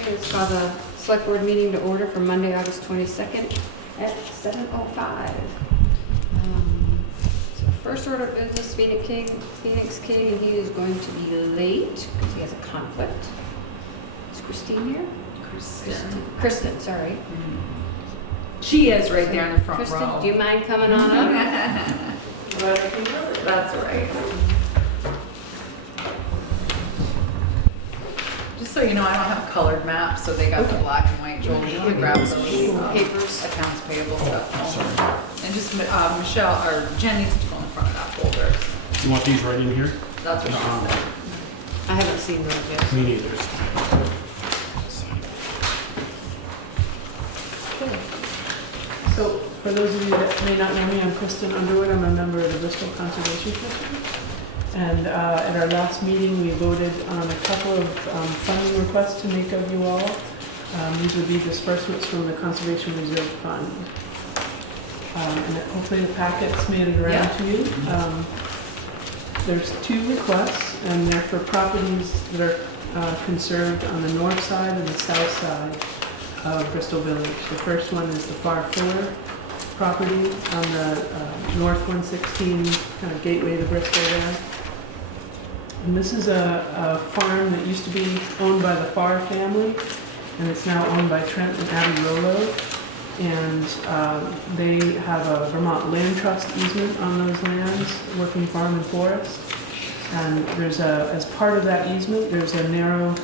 Okay, let's call the select board meeting to order for Monday, August 22nd at 7:05. So first order of business, Phoenix King, and he is going to be late because he has a conflict. Is Christine here? Kristen, sorry. She is right there in the front Kristen, row. do you mind coming on up? That's right. Just so you know, I don't have colored maps, so they got the black and white. Joel, you can grab those Papers. accounts payable stuff. And just Michelle or Jen needs to go in front of that folder. You want these right in here? That's what she said. I haven't seen those yet. Me neither. So, for those of you that may not know me, I'm Kristen Underwood. I'm a member of the Bristol Conservation Commission. And at our last meeting, we voted on a couple of funding requests to make of you all. These would be disbursements from the Conservation Reserve Fund. And hopefully the packet's made it around to you. There's two requests, and they're for properties that are conserved on the north side and the south side of Bristol Village. The first one is the Far Fuller property on the North 116 kind of gateway to Bristol there. And this is a farm that used to be owned by the Farr family, and it's now owned by Trent and Abby Rollo. And they have a Vermont land trust easement on those lands, working farm and forest. And there's as part of that easement, there's a narrow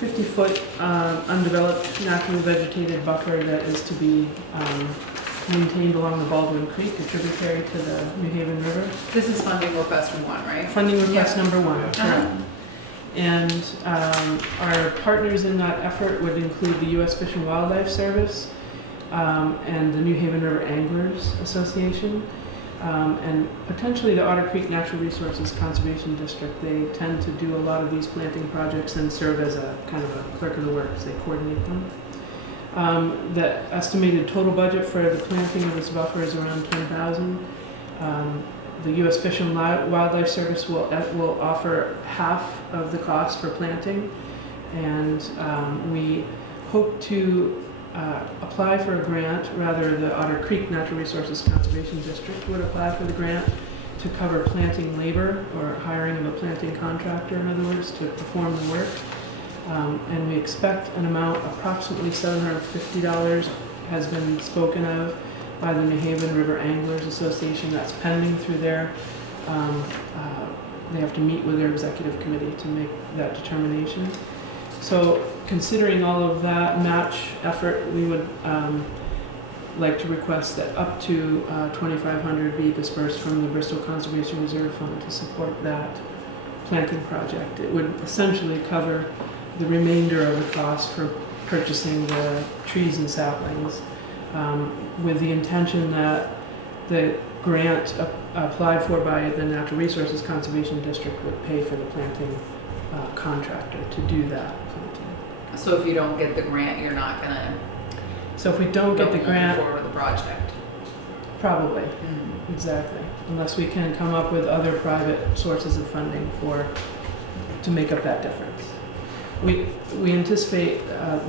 50-foot undeveloped, naturally vegetated buffer that is to be maintained along the Baldwin Creek, a tributary to the New Haven River. This is funding request from one, right? Funding request number one. Correct. And our partners in that effort would include the U.S. Fish and Wildlife Service and the New Haven River Anglers Association. And potentially the Otter Creek Natural Resources Conservation District. They tend to do a lot of these planting projects and serve as a kind of a clerk of the works. They coordinate them. The estimated total budget for the planting of this buffer is around $10,000. The U.S. Fish and Wildlife Service will offer half of the cost for planting, and we hope to apply for a grant. Rather, the Otter Creek Natural Resources Conservation District would apply for the grant to cover planting labor, or hiring of a planting contractor, in other words, to perform the work. And we expect an amount approximately $750 has been spoken of by the New Haven River Anglers Association. That's pending through their, they have to meet with their executive committee to make that determination. So considering all of that match effort, we would like to request that up to $2,500 be dispersed from the Bristol Conservation Reserve Fund to support that planting project. It would essentially cover the remainder of the cost for purchasing the trees and saplings, with the intention that the grant applied for by the Natural Resources Conservation District would pay for the planting contractor to do that planting. So if you don't get the grant, you're not gonna. So if we don't get the grant, forward with the project. probably, exactly, unless we can come up with other private sources of funding to make up that difference. We anticipate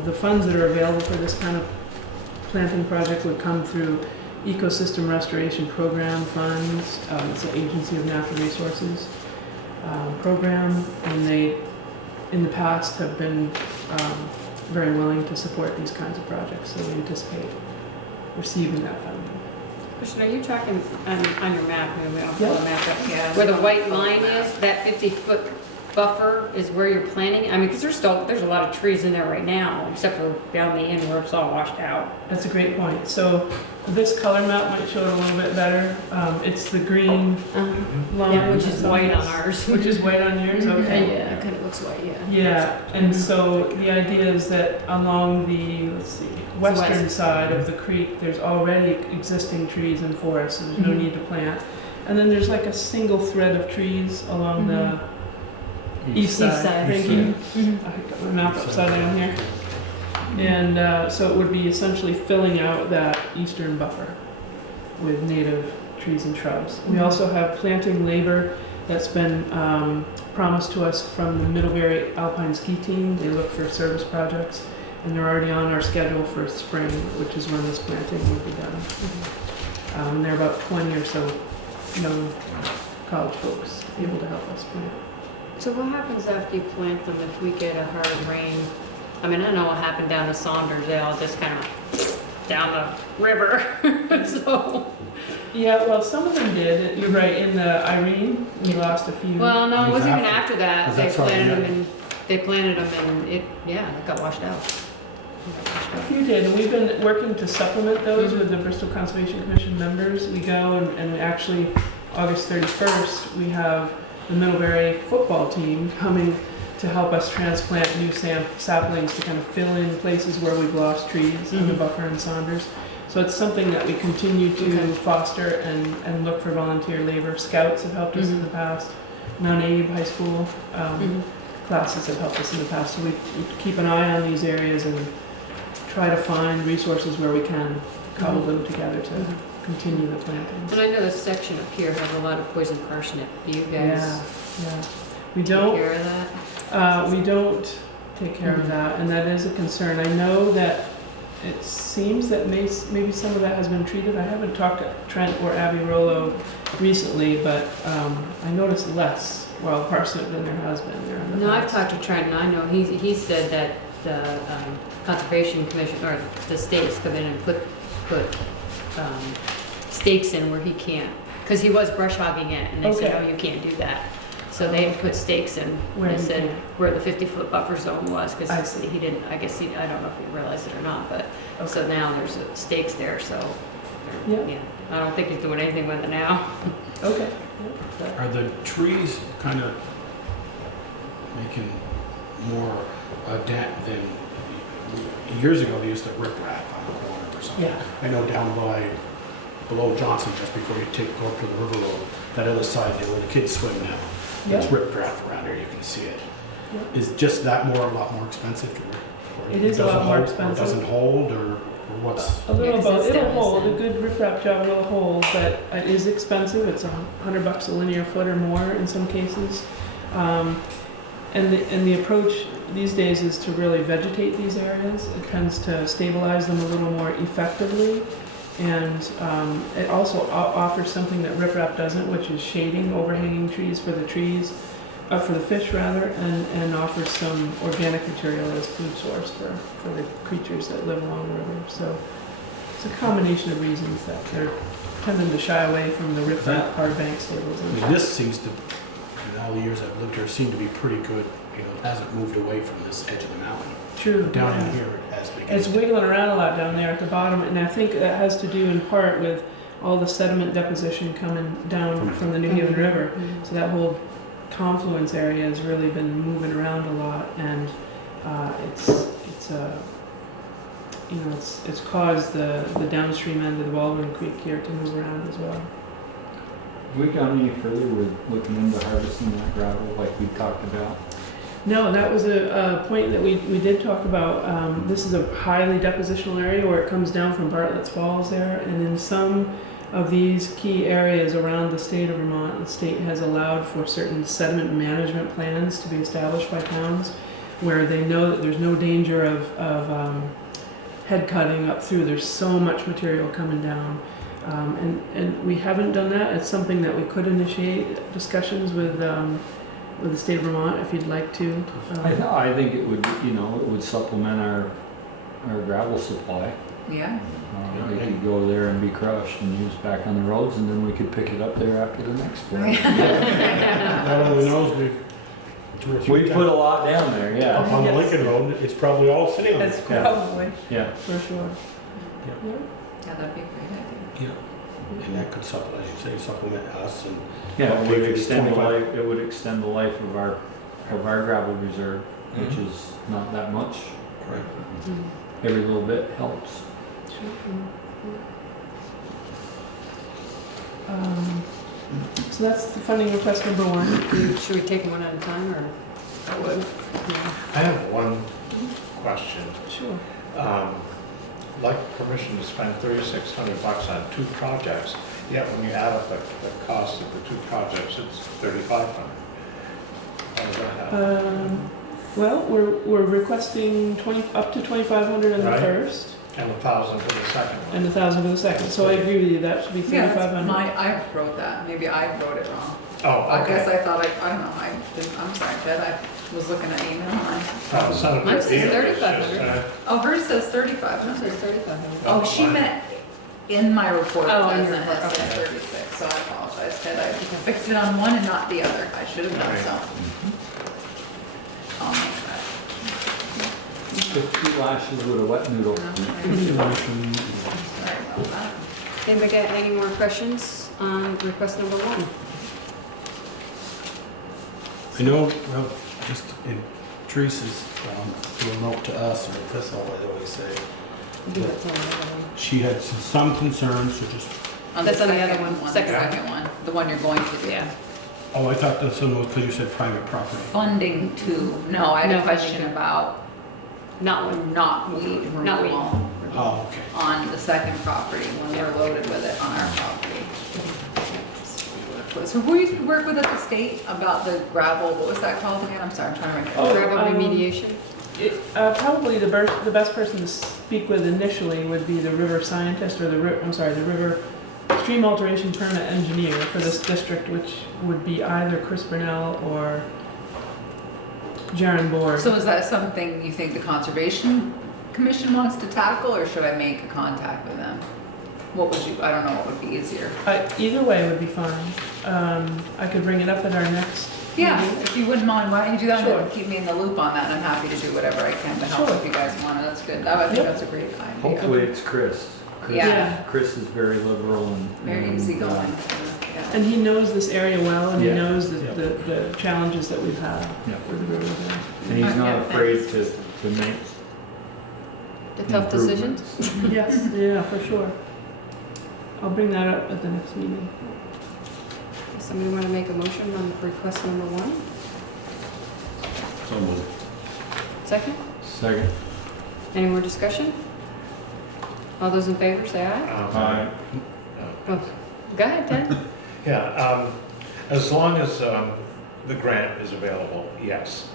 the funds that are available for this kind of planting project would come through Ecosystem Restoration Program funds. It's an Agency of Natural Resources program, and they, in the past, have been very willing to support these kinds of projects, so we anticipate receiving that funding. Kristen, are you talking on your map? Maybe I'll pull Yep. the map up. Yeah. Where the white line is, that 50-foot buffer is where you're planting? I mean, because there's a lot of trees in there right now, except for down the end where it's all washed out. That's a great point. So this color map might show it a little bit better. It's the green line. Yeah, which is white on ours. Which is white on yours? Okay. Yeah, it kind of looks white, yeah. Yeah, and so the idea is that along the, western West. side of the creek, there's already existing trees and forests, so there's no need to plant. And then there's like a single thread of trees along the east side. Thank you. I got my map upside down here. And so it would be essentially filling out that eastern buffer with native trees and shrubs. We also have planting labor that's been promised to us from the Middlebury Alpine Ski Team. They look for service projects, and they're already on our schedule for spring, which is when this planting will be done. There are about 20 or so young college folks able to help us plant. So what happens after you plant them if we get a hard rain? I mean, I know what happened down to Saunders, they all just kind of down the river, so. Yeah, well, some of them did. You're right. In the Irene, we lost a few. Well, no, it wasn't even after that. Was They that sorry, planted yeah. them and, they planted them and it got washed out. A few did, and we've been working to supplement those with the Bristol Conservation Commission members. We go and we actually, August 31st, we have the Middlebury football team coming to help us transplant new saplings to kind of fill in places where we've lost trees on the buffer in Saunders. So it's something that we continue to foster and look for volunteer labor. Scouts have helped us in the past. Mount Abe High School classes have helped us in the past. So we keep an eye on these areas and try to find resources where we can cobble them together to continue the plantings. And I know this section up here has a lot of poison parsnip. Do you guys Yeah. We take don't. care of that? We don't take care of that, and that is a concern. I know that it seems that maybe some of that has been treated. I haven't talked to Trent or Abby Rollo recently, but I noticed less wild parsnip than there has been there in the No, I've past. talked to Trent and I know he said that the Conservation Commission, or the states come in and put stakes in where he can't, because he was brush hogging it, and they said, Okay. oh, you can't do that. So they put stakes in, Where they he said can't. where the 50-foot buffer zone was, I because see. he didn't, I guess I don't know if he realized it or not, but, so now there's stakes there, so, Yeah. I don't think he's doing anything with it now. Okay. Are the trees kind of making more dent than, years ago they used to rip wrap on the corner or something? Yeah. I know down below Johnson, just before you go up to the river road, that other side there where the kids swim now, it's Yeah. rip wrap around there, you can see it. Yeah. Is just that a lot more expensive to rip? Or It is a doesn't lot more hold, expensive. Or doesn't hold, or what's? A little 'cause both. it's It'll down hold. the A good rip-wrap job will hold, but it is expensive. It's $100 a linear foot or more in some cases. And the approach these days is to really vegetate these areas. It tends to stabilize them a little more effectively. And it also offers something that riprap doesn't, which is shading overhanging trees for the fish rather, and offers some organic material as food source for the creatures that live along the river. So it's a combination of reasons that they're tending to shy away from the riprap hard bank I stabilization. mean, this seems to, in all the years I've lived here, seem to be pretty good. You know, it hasn't moved away from this edge of the mountain. True. Down yeah. in here, it has begun. It's wiggling around a lot down there at the bottom, and I think that has to do in part with all the sediment deposition coming down from the New Haven River. So that whole confluence area has really been moving around a lot, and it's caused the downstream end of the Baldwin Creek here to move around as well. Have we gone any further with looking into harvesting that gravel like we talked about? No, that was a point that we did talk about. This is a highly depositional area where it comes down from Bartlett's Falls there, and in some of these key areas around the state of Vermont, the state has allowed for certain sediment management plans to be established by towns where they know that there's no danger of head cutting up through. There's so much material coming down. And we haven't done that. It's something that we could initiate discussions with the state of Vermont if you'd like to. I think it would, it would supplement our gravel supply. Yeah. It could go there and be crushed and used back on the roads, and then we could pick it up there after the next flood. God only knows we've two or three We times put a lot down there, yeah. up on the Lincoln Road. It's probably all sitting on That's it. probably, Yeah. for sure. Yeah. Yeah, that'd be a great idea. Yeah. And that could supplement, as you say, supplement us and. Yeah, it would Okay, extend the 25. life. It would extend the life of our gravel reserve, which is not that much. Right. Every little bit helps. So that's the funding request number one. Should we take them one at a time, or? I would. I have one question. Sure. Like permission to spend $3,600 on 2 projects, yet when you add up the cost of the 2 projects, it's $3,500. How does that happen? Well, we're requesting up to 2,500 on the Right. first, And 1,000 for the second one. and 1,000 for the second, so I agree with you, that should be Yeah, that's 3,500. I wrote that, maybe I wrote it wrong. Oh, I guess okay. I thought, I don't know, I'm sorry, Ted, I was looking at email and Senator Mine says Beal is 3,500. just, oh, hers says It 3,500. says 3,500. Oh, she meant in my report, it Oh, in says your it report, says okay. 36, so I apologize, Ted, I fixed it on one and not the other, I should have done Right. so. I'll make that. Took 2 lashes with a wet noodle. Sorry about that. Anybody got any more questions on request number 1? I know, well, just in Teresa's, through a note to us, or that's all I always say, she had some concerns, so just, the That's on the other second one, The second one. second one, the one you're going to do. Yeah. oh, I thought that's one was because you said private property. Funding to, no, I had No, a question funding to. about Not one. knotweed Knotweed. removal Oh, okay. on the second property when we're loaded with it on our property. So who used to work with at the state about the gravel, what was that called again? I'm sorry, I'm trying to Oh, remember. Gravel remediation? Probably the best person to speak with initially would be the river scientist, or the river stream alteration permit engineer for this district, which would be either Chris Burnell or Jaron Board. So is that something you think the Conservation Commission wants to tackle, or should I make a contact with them? What would you, I don't know what would be easier. Either way would be fine. I could bring it up at our next Yeah, meeting. if you wouldn't mind, why don't you do that Sure. and keep me in the loop on that, and I'm happy to do whatever I can to help Sure. if you guys want it, that's good. I think Yep. that's a great idea. Hopefully it's Chris. Yeah. Chris is very liberal and. Very and, easygoing, yeah. And he knows this area well, and he Yeah. knows Yeah. the challenges that we've had Yeah. with the river there. And he's not Yeah, afraid to make The tough decisions? improvements. Yes, yeah, for sure. I'll bring that up at the next meeting. Somebody want to make a motion on request number 1? So moved. Second? Second. Any more discussion? All those in favor, say aye. Aye. Oh, go ahead, Ted. Yeah, as long as the grant is available, yes.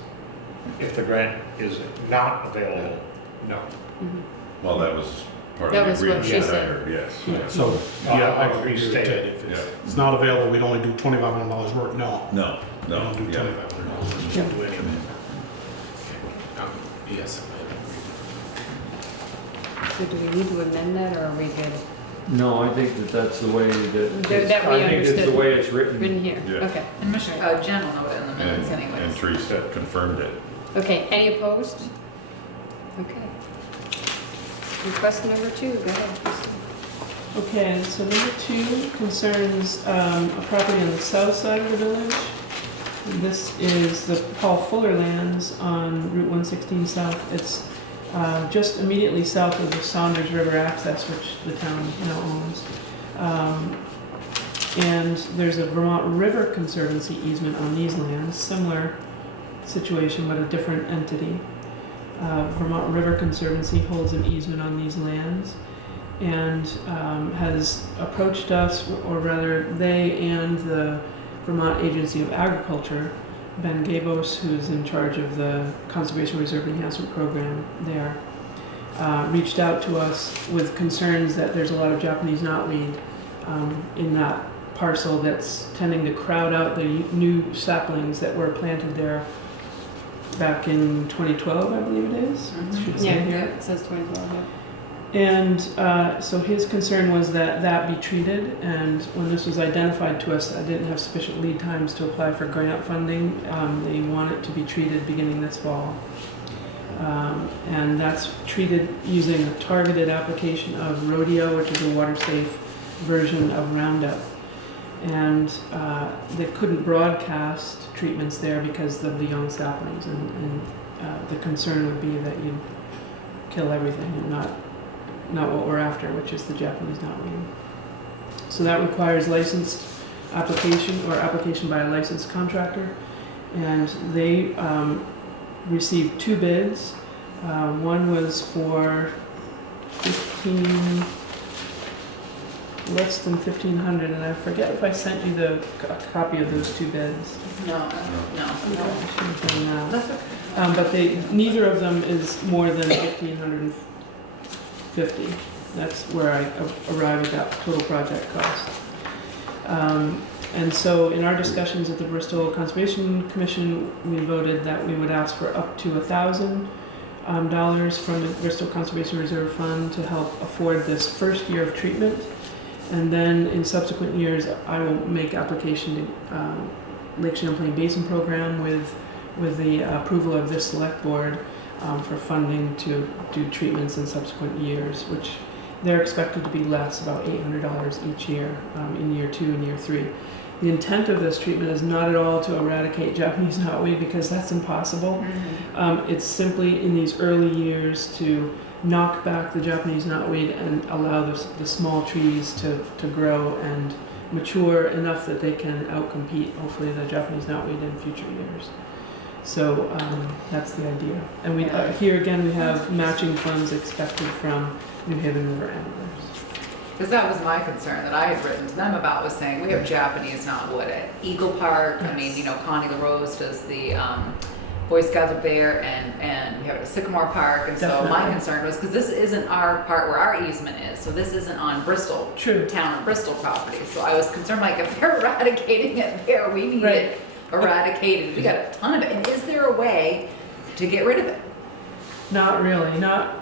If the grant is not available, no. Mhm. Well, that was part That of the was what agreement she that I said. heard, yes. Yeah, so, I'll- yeah, I I'll agree with restate Ted. it. If it's not available, we'd only do $2,500 work. No. No, We no, don't do yeah. $2,500. We Yeah. don't do any of it. Yes. So do we need to amend that, or are we good? No, I think that that's the way that. That we I think it's the understood. way it's written. Written here? Yeah. Okay. And Jen will know it in the minutes And anyways. Teresa confirmed it. Okay, any opposed? Okay. Request number 2, go ahead, Kristen. Okay, so number 2 concerns a property on the south side of the village. This is the Paul Fuller lands on Route 116 South. It's just immediately south of the Saunders River access, which the town now owns. And there's a Vermont River Conservancy easement on these lands, similar situation but a different entity. Vermont River Conservancy holds an easement on these lands and has approached us, or rather they and the Vermont Agency of Agriculture, Ben Gabos, who's in charge of the Conservation Reserve Enhancement Program there, reached out to us with concerns that there's a lot of Japanese knotweed in that parcel that's tending to crowd out the new saplings that were planted there back in 2012, I believe it is. Mhm. Should say Yeah, here. it says 2012, yeah. And so his concern was that that be treated, and when this was identified to us, I didn't have sufficient lead times to apply for grant funding. They want it to be treated beginning this fall. And that's treated using a targeted application of Rodeo, which is a water-safe version of Roundup. And they couldn't broadcast treatments there because of the young saplings, and the concern would be that you'd kill everything and not what we're after, which is the Japanese knotweed. So that requires licensed application, or application by a licensed contractor, and they received 2 bids. One was for less than 1,500, and I forget if I sent you a copy of those 2 bids. No, no. I should have done that. That's okay. But neither of them is more than 1,550. That's where I arrive at that total project cost. And so in our discussions at the Bristol Conservation Commission, we voted that we would ask for up to $1,000 from the Bristol Conservation Reserve Fund to help afford this first year of treatment. And then in subsequent years, I will make application to Lake Champlain Basin Program with the approval of this Selectboard for funding to do treatments in subsequent years, which they're expected to be less, about $800 each year in year 2 and year 3. The intent of this treatment is not at all to eradicate Japanese knotweed, because that's impossible. It's simply in these early years to knock back the Japanese knotweed and allow the small trees to grow and mature enough that they can outcompete, hopefully, the Japanese knotweed in future years. So that's the idea. And we here again we have matching funds expected from New Haven River Anglers. Because that was my concern that I had written to them about, was saying we have Japanese knotweed at Eagle Park. I mean, you know, Connie LaRose does the Boy Scouts up there, and we have it at Sycamore Park. And so my concern was, because this isn't our part where our easement is, so this isn't on Bristol, town of Bristol property. So I was concerned, like, if they're eradicating it there, we need it eradicated. We got a ton of it. And is there a way to get rid of it? Not really, not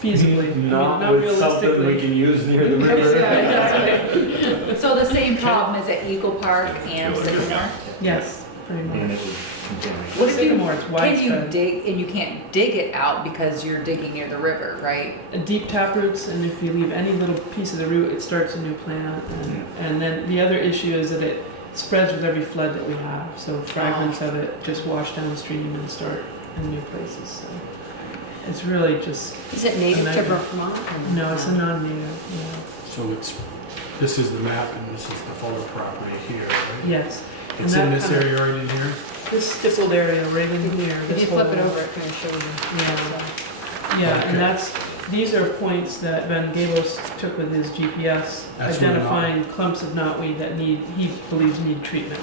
feasibly. Not not with something we can use near the river. Exactly. So the same problem is at Eagle Park and Sycamore? Yes, pretty And much. it would continue. What if you, Sycamore, it's can widespread. you dig, and you can't dig it out because you're digging near the river, right? Deep tap roots, and if you leave any little piece of the root, it starts a new plant. And then the other issue is that it spreads with every flood that we have. So fragments of it just wash downstream and start in new places. So it's really just, Is it native to Amazing. Vermont? no, it's a non-native, So this is the map and this is the Fuller property here, right? yes. It's And in that this kind of- area right in here? This stippled area right in here. If this you flip it whole- over, it kind of shows you. Yeah, Okay. and these are points that Ben Gabos took with his GPS, That's where identifying clumps of knotweed that he believes need treatment.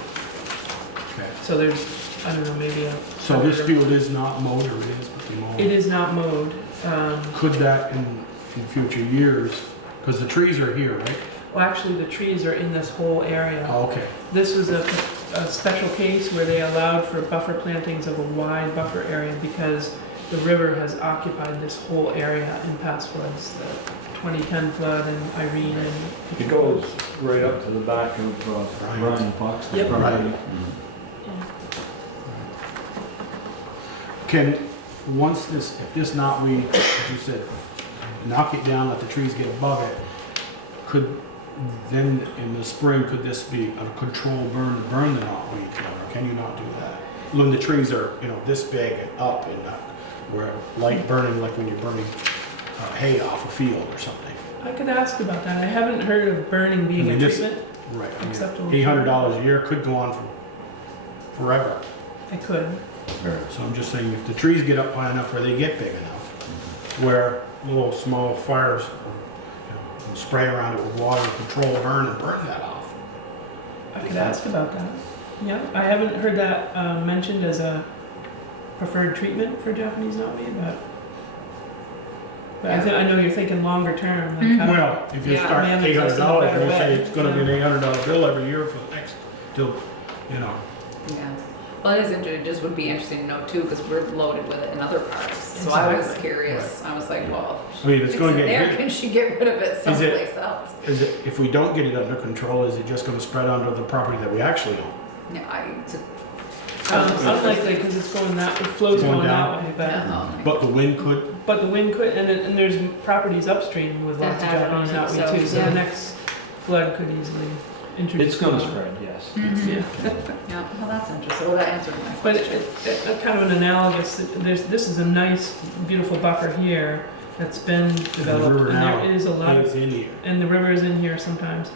Okay. So there's, I don't know, maybe a. So this field is not mowed, or it is mowed? It is not mowed. Could that in future years, because the trees are here, right? Well, actually, the trees are in this whole area. Oh, okay. This was a special case where they allowed for buffer plantings of a wide buffer area because the river has occupied this whole area in past floods, the 2010 flood and Irene and. It goes right up to the back of Brian Fox's Yep. property. Can, once this, if this knotweed, as you said, knock it down, let the trees get above it, could then in the spring, could this be a controlled burn to burn the knotweed down, or can you not do that? When the trees are, this big and up and not, where light burning, like when you're burning hay off a field or something. I could ask about that. I haven't heard of burning being a this- treatment. Right. Acceptable. $800 a year could go on for forever. I could. So I'm just saying, if the trees get up high enough where they get big enough, where little small fires, and spray around it with water, control burn and burn that off. I could ask about that. Yeah, I haven't heard that mentioned as a preferred treatment for Japanese knotweed, but I know you're thinking longer term. Like how, Well, if you Yeah, start manage $800, this in a better and you say way. it's gonna be an $800 bill every year for the next, till, Yeah. Well, it is interesting, it just would be interesting to know too, because we're loaded with it in other parks. So I was Exactly. curious. I was like, well, I mean, if it's fix gonna it there, get, can she get rid of it Is it- someplace else? is it, if we don't get it under control, is it just gonna spread onto the property that we actually own? Yeah, unlikely because it's going that it flows Going going down. that way, but. Yeah. But the wind could, But the wind could, and there's properties upstream with That lots of have it Japanese on it, knotweed so, too, so yeah. the next flood could easily introduce. It's gonna more. spread, yes. Mhm. Yeah, Yeah, well, that's interesting. Well, that answered my but question. kind of an analogous, this is a nice, beautiful buffer here that's been developed, river and now there is a lot of, is in here. and the river is in here sometimes.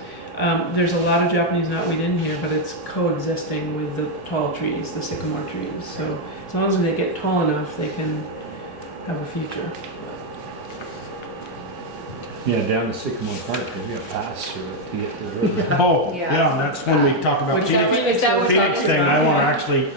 There's a lot of Japanese knotweed in here, but it's coexisting with the tall trees, the sycamore trees, so as long as they get tall enough, they can have a future. Yeah, down to Sycamore Park, there'd be a pass through it to get to the river. Oh, Yeah. yeah, and that's when we talk about Which Phoenix, Is that what Phoenix talking thing, I about? wanna actually talk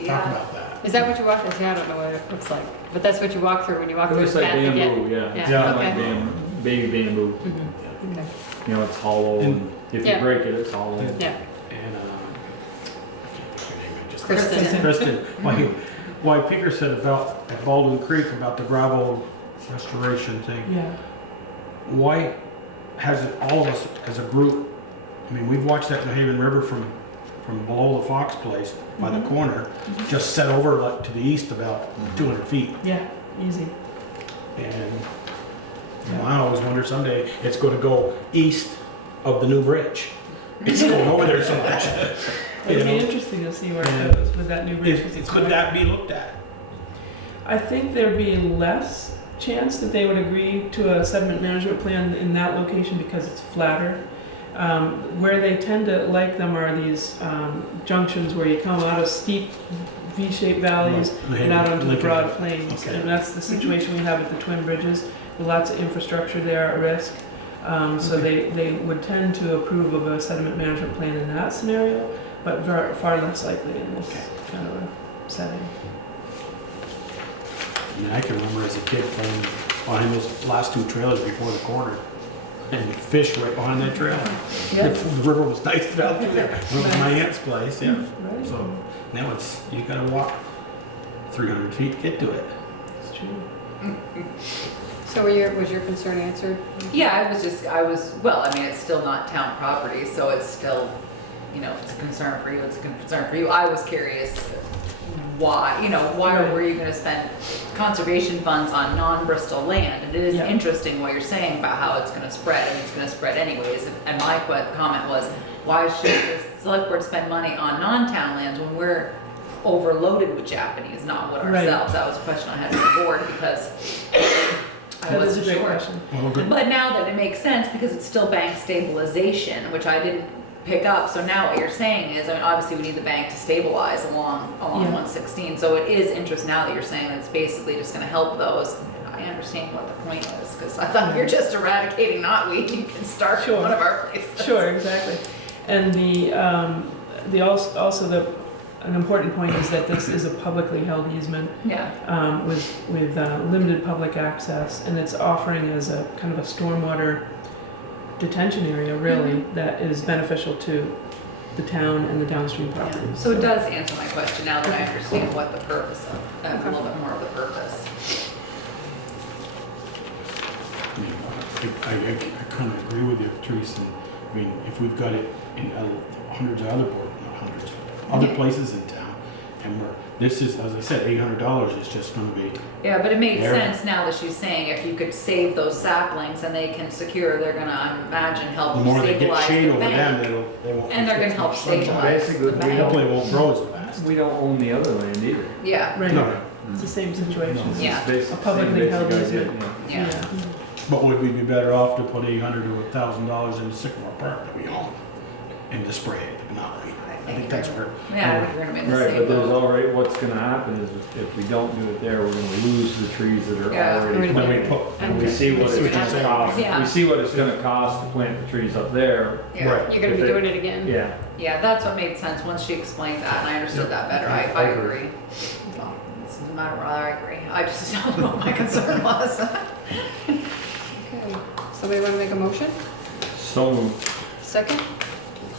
Yeah. about that. Is that what you walk, see, I don't know what it looks like, but that's what you walk through when you walk It through looks the like path to get. bamboo, yeah. Yeah, It's kind of okay. like baby bamboo. Mhm, okay. You know, it's hollow, and if you Yeah. break it, it's hollow. Yeah, And, I can't think of her name, I just- Kristen. Kristen, why Peter said about, at Baldwin Creek, about the gravel restoration thing, Yeah. why hasn't all of us as a group, I mean, we've watched that New Haven River from below the Fox place by the Mhm. corner, just set over like to the east about 200 feet. Yeah, easy. And you know, I always wonder someday it's going to go east of the new bridge. It's going over there so much. You It'd be know, interesting to see where Yeah. it goes with that new bridge. 'cause it's could wide. that be looked at? I think there'd be less chance that they would agree to a sediment management plan in that location because it's flatter. Where they tend to like them are these junctions where you come out of steep V-shaped valleys and out onto the Lincoln. broad plains. Okay. And that's the situation we have at the Twin Bridges, with lots of infrastructure there at risk. So they would tend to approve of a sediment management plan in that scenario, but far less likely in this kind of a setting. I mean, I can remember as a kid playing behind those last two trailers before the corner, and fish right behind that trailer. Yeah. The river was nice down through there. It was my aunt's place, yeah. Right? So now it's, you gotta walk 300 feet to get to it. It's true. So was your concern answered? Yeah, well, I mean, it's still not town property, so it's still, you know, it's a concern for you, it's a concern for you. I was curious why, you know, why were you gonna spend conservation funds on non-Bristol land? And it is Yeah. interesting what you're saying about how it's gonna spread, and it's gonna spread anyways. And my comment was, why should the select board spend money on non-town lands when we're overloaded with Japanese, not with Right. ourselves? That was a question I had for the board, because I That is a wasn't great sure. question. Well, good. But now that it makes sense, because it's still bank stabilization, which I didn't pick up, so now what you're saying is, I mean, obviously we need the bank to stabilize along Yeah. 116, so it is interest now that you're saying that it's basically just gonna help those. I understand what the point is, because I thought you're just eradicating knotweed, you can start Sure. in one of our places. Sure, exactly. And an important point is that this is a publicly held easement Yeah, with limited public access, and it's offering as a kind of a stormwater detention area, really, that is beneficial to the town and the downstream yeah. properties. So it does answer my question now that I understand what the purpose of, a little bit more of the purpose. I kind of agree with you, Teresa. I mean, if we've got it in hundreds of other not hundreds, other Yeah. places in town, and this is, as I said, $800 is just going to be. Yeah, but it made There. sense now that she's saying if you could save those saplings and they can secure, they're gonna, I imagine, help The more they get stabilize shade the over them, bank. they won't. And they're gonna help stabilize Basically, the we bank. Hopefully, it won't grow as fast. We don't own the other land either. Yeah, Right, No, it's the same situation. No. Yeah. It's A publicly held basic idea, easement. yeah. but would we be better off to put $800 to $1,000 into Sycamore Park that we own and to spray it? I think that's where. Yeah, I think we're gonna be in the Right, same but there's boat. already, what's gonna happen is if we don't do it there, we're gonna lose the trees that are Yeah. already Then planted. we put. And we Okay. see what I see it's what you're gonna saying. cost, Yeah. we see what it's gonna cost to plant the trees up there. Yeah, Right. You're gonna be If it- doing it again? Yeah, yeah, that's what made sense once she explained that, and I understood that better. I I agree. agree. Well, it doesn't matter whether I agree. I just don't know what my concern was. Okay. Somebody wanna make a motion? so moved. Second?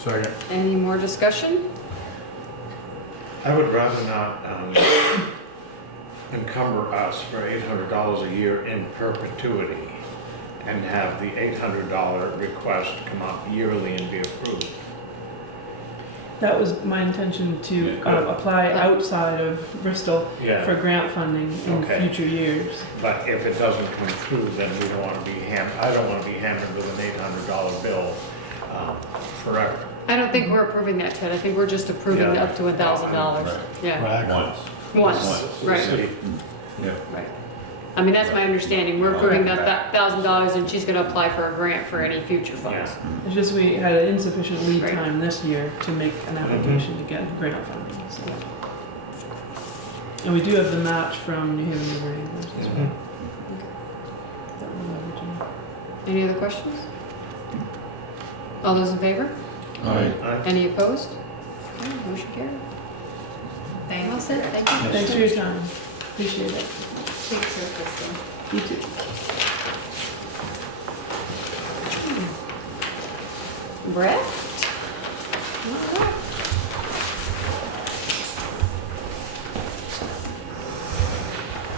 Second. Any more discussion? I would rather not encumber us for $800 a year in perpetuity and have the $800 request come up yearly and be approved. That was my intention to apply outside of Bristol for Yeah, grant funding in Okay. future years. but if it doesn't come through, then we don't want to be I don't want to be hammered with an $800 bill forever. I don't think we're approving that, Ted. I think we're just approving Yeah. up to $1,000. Right. Yeah, Once. once, right, See, Yeah. right. I mean, that's my understanding. We're approving Right. that $1,000 and she's gonna apply for a grant for any future funds. It's just we had an insufficient lead Right. time this year to make an application to get grant funding, so. And we do have the match from New Haven River Anglers as well. That we're leveraging. Any other questions? All those in favor? All right. I- Any opposed? Okay, motion carried. Thank Well you. said, thank you. Thanks for your time. Appreciate it. Take care, Kristen. You too. Brett? Okay.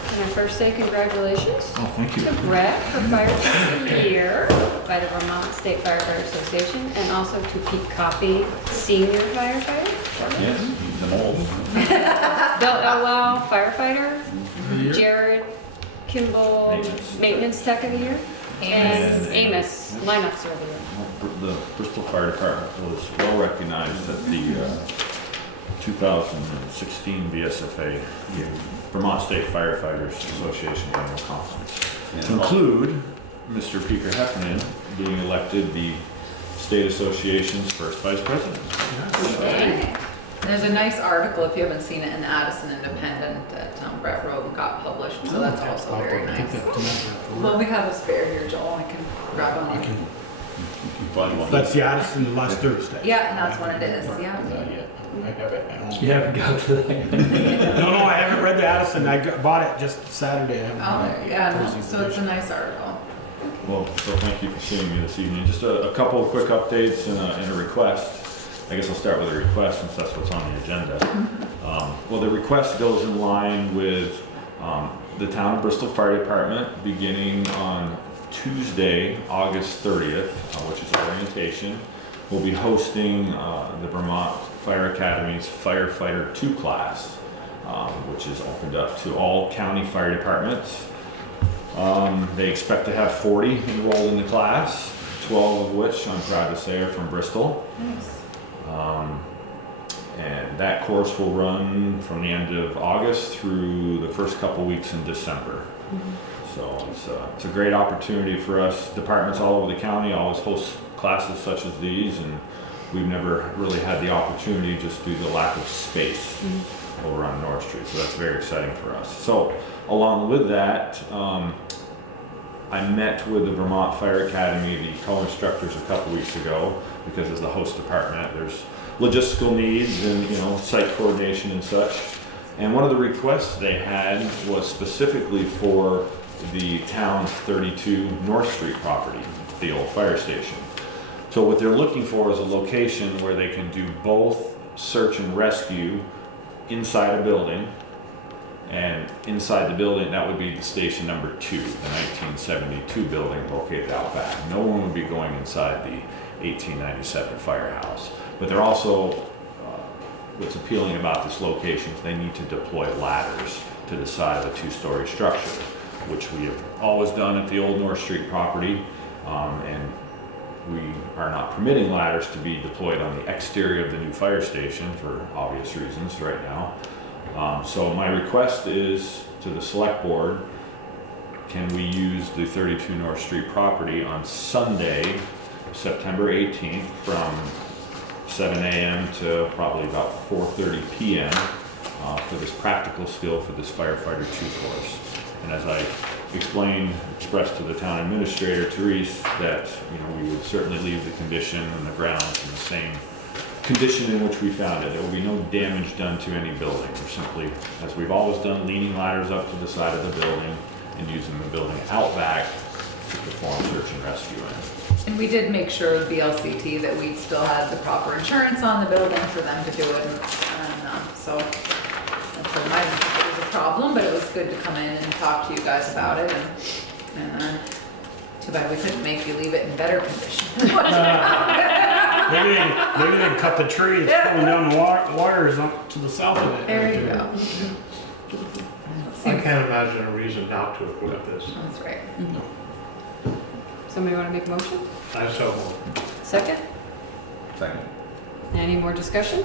Can I first say congratulations Oh, thank to Brett for Fire Chief of the Year by the Vermont State Firefighter Association, and also to Pete Coffey, Senior Firefighter. Yes, he's an old. Bill Elwell, Firefighter. Year? Jared Kimball, Maintenance Tech of the Year. And Amos, Line Officer of the Year. The Bristol Fire Department was well recognized at the 2016 VSFA, the Vermont State Firefighters Association Annual Conference. To include Mr. Peter Heffernan being elected the State Association's first Vice President. Okay. There's a nice article, if you haven't seen it, in Addison Independent that Brett wrote and got published, so that's also very nice. Well, we have a spare here, Joel, I can grab I one. can, Find one. that's the Addison last Thursday. Yeah, and that's what it is, yeah. I have it at home. You haven't got to that. No, I haven't read the Addison. bought it just Saturday. I haven't Oh, read it. yeah, no, Thursday so it's a edition. nice article. Well, so thank you for seeing me this evening. Just a couple of quick updates and a request. I guess I'll start with a request since that's what's on the agenda. Well, the request goes in line with the Town of Bristol Fire Department beginning on Tuesday, August 30th, which is orientation. We'll be hosting the Vermont Fire Academy's Firefighter 2 class, which is opened up to all county fire departments. They expect to have 40 enrolled in the class, 12 of which I'm proud to say are from Bristol. Nice. And that course will run from the end of August through the first couple weeks in December. So it's a great opportunity for us. Departments all over the county always host classes such as these, and we've never really had the opportunity just due to the lack of space over on North Street. So that's very exciting for us. So along with that, I met with the Vermont Fire Academy, the co-instructors, a couple weeks ago, because as the host department, there's logistical needs and, site coordination and such. And one of the requests they had was specifically for the town's 32 North Street property, the old fire station. So what they're looking for is a location where they can do both search and rescue inside a building. And inside the building, that would be the station number 2, the 1972 building located out back. No one would be going inside the 1897 firehouse. But they're also, what's appealing about this location is they need to deploy ladders to the side of a 2-story structure, which we have always done at the old North Street property. And we are not permitting ladders to be deployed on the exterior of the new fire station for obvious reasons right now. So my request is to the Selectboard, can we use the 32 North Street property on Sunday, September 18th from 7 a.m. to probably about 4:30 p.m. For this practical skill for this Firefighter 2 course. And as I expressed to the town administrator, Therese, that we would certainly leave the condition and the grounds in the same condition in which we found it. There will be no damage done to any building. We're simply, as we've always done, leaning ladders up to the side of the building and using the building out back to perform search and rescue in. And we did make sure with VLCT that we still had the proper insurance on the building for them to do it, and so it was a problem, but it was good to come in and talk to you guys about it, and too bad we couldn't make you leave it in better condition. Maybe they can cut the tree that's pulling down the wires up to the south of it. There you go. I can't imagine a reason not to approve this. That's right. Somebody want to make a motion? I so moved. Second? Second. Any more discussion?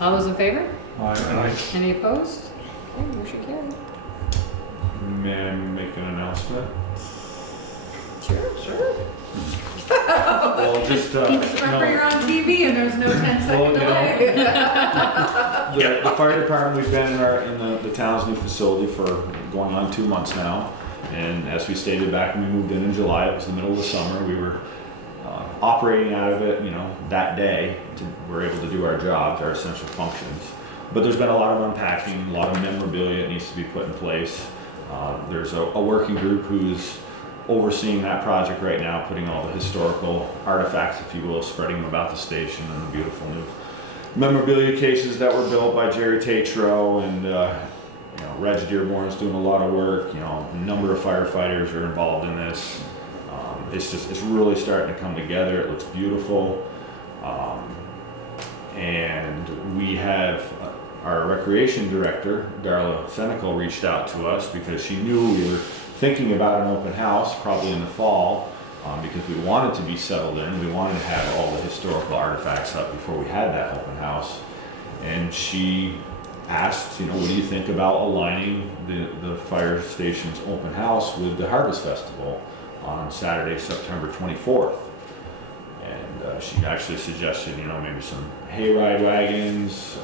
All those in favor? Aye. Any opposed? Okay, motion carried. May I make an announcement? Sure. Well, just, Remember you're on TV and there's no 10-second delay. The fire department, we've been in the town's new facility for going on 2 months now. And as we stated back when we moved in July, it was the middle of the summer. We were operating out of it, that day. We were able to do our jobs, our essential functions. But there's been a lot of unpacking, a lot of memorabilia that needs to be put in place. There's a working group who's overseeing that project right now, putting all the historical artifacts, if you will, spreading them about the station, and the beautiful new memorabilia cases that were built by Jerry Tatro, and Reg Dearborn's doing a lot of work. A number of firefighters are involved in this. It's really starting to come together. It looks beautiful. And we have our recreation director, Darla Senecal, reached out to us because she knew we were thinking about an open house probably in the fall, because we wanted to be settled in. We wanted to have all the historical artifacts up before we had that open house. And she asked, what do you think about aligning the fire station's open house with the Harvest Festival on Saturday, September 24th? And she actually suggested, maybe some hayride wagons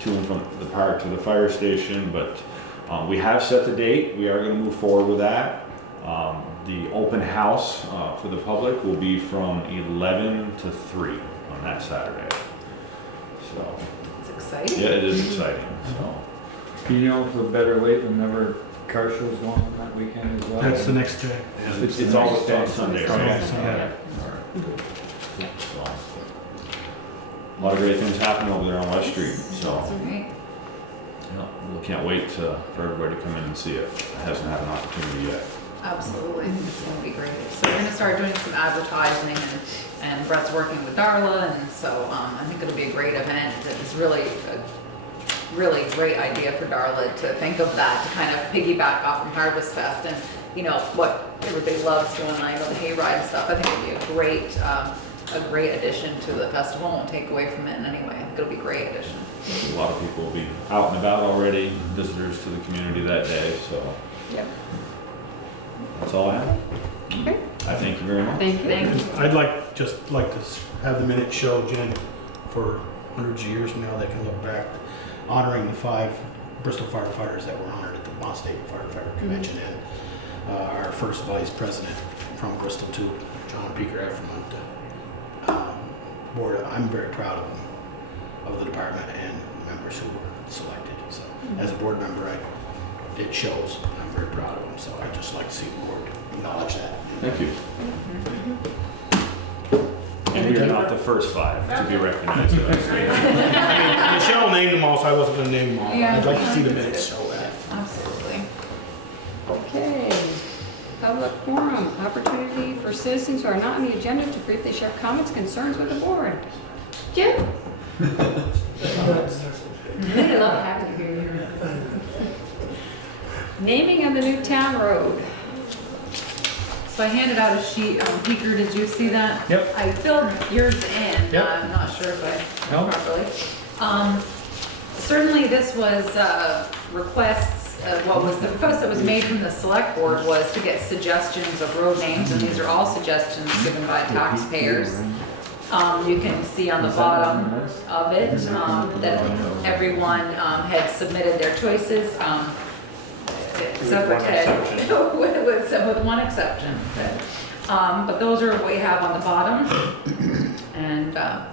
to and from the park to the fire station. But we have set the date. We are going to move forward with that. The open house for the public will be from 11 to 3 on that Saturday. So It's exciting. yeah, it is exciting. So Do you know if the Better Late Than Never car show's going on that weekend as well? That's the next day. it's always on Sunday. Sunday, Right? Sunday. Yeah. So, a lot of great things happening over there on West Street. So Right. we can't wait for everybody to come in and see it. It hasn't had an opportunity yet. Absolutely, I think it's gonna be great. So we're gonna start doing some advertising, and Brett's working with Darla, and so I think it'll be a great event. It's really a really great idea for Darla to think of that, to kind of piggyback off from Harvest Fest, and what everybody loves doing, the hayride and stuff. I think it'll be a great addition to the festival. Won't take away from it in any way. I think it'll be a great addition. A lot of people will be out and about already, visitors to the community that day. So Yep. that's all I have. Okay. I thank you very much. Thank you. Thank you. I'd like to have the minutes show, Jen, for hundreds of years now, they can look back, honoring the 5 Bristol firefighters that were honored at the Vermont State Firefighter Convention, and our first vice president from Bristol too, John Peaker from board. I'm very proud of them, of the department and members who were selected. So as a board member, it shows. I'm very proud of them. So I'd just like to see the board acknowledge that. Thank you. And we are not the first 5 to be recognized. I mean, Michelle named them all, so I wasn't going to name them all. Yeah. I'd like to see the minutes show that. Absolutely. Okay. Public forum, opportunity for citizens who are not on the agenda to briefly share comments, concerns with the board. Jim? We'd love to have you here. Naming of the new town road. So I handed out a sheet. Peter, did you see that? Yep. I filled yours in. Yep. I'm not sure if I Nope. properly. Certainly, this was requests. What was the request that was made from the select board was to get suggestions of road names, and these are all suggestions given by taxpayers. You can see on the bottom of it that everyone had submitted their choices. Except for Ted, with one exception. But those are what we have on the bottom. And I'm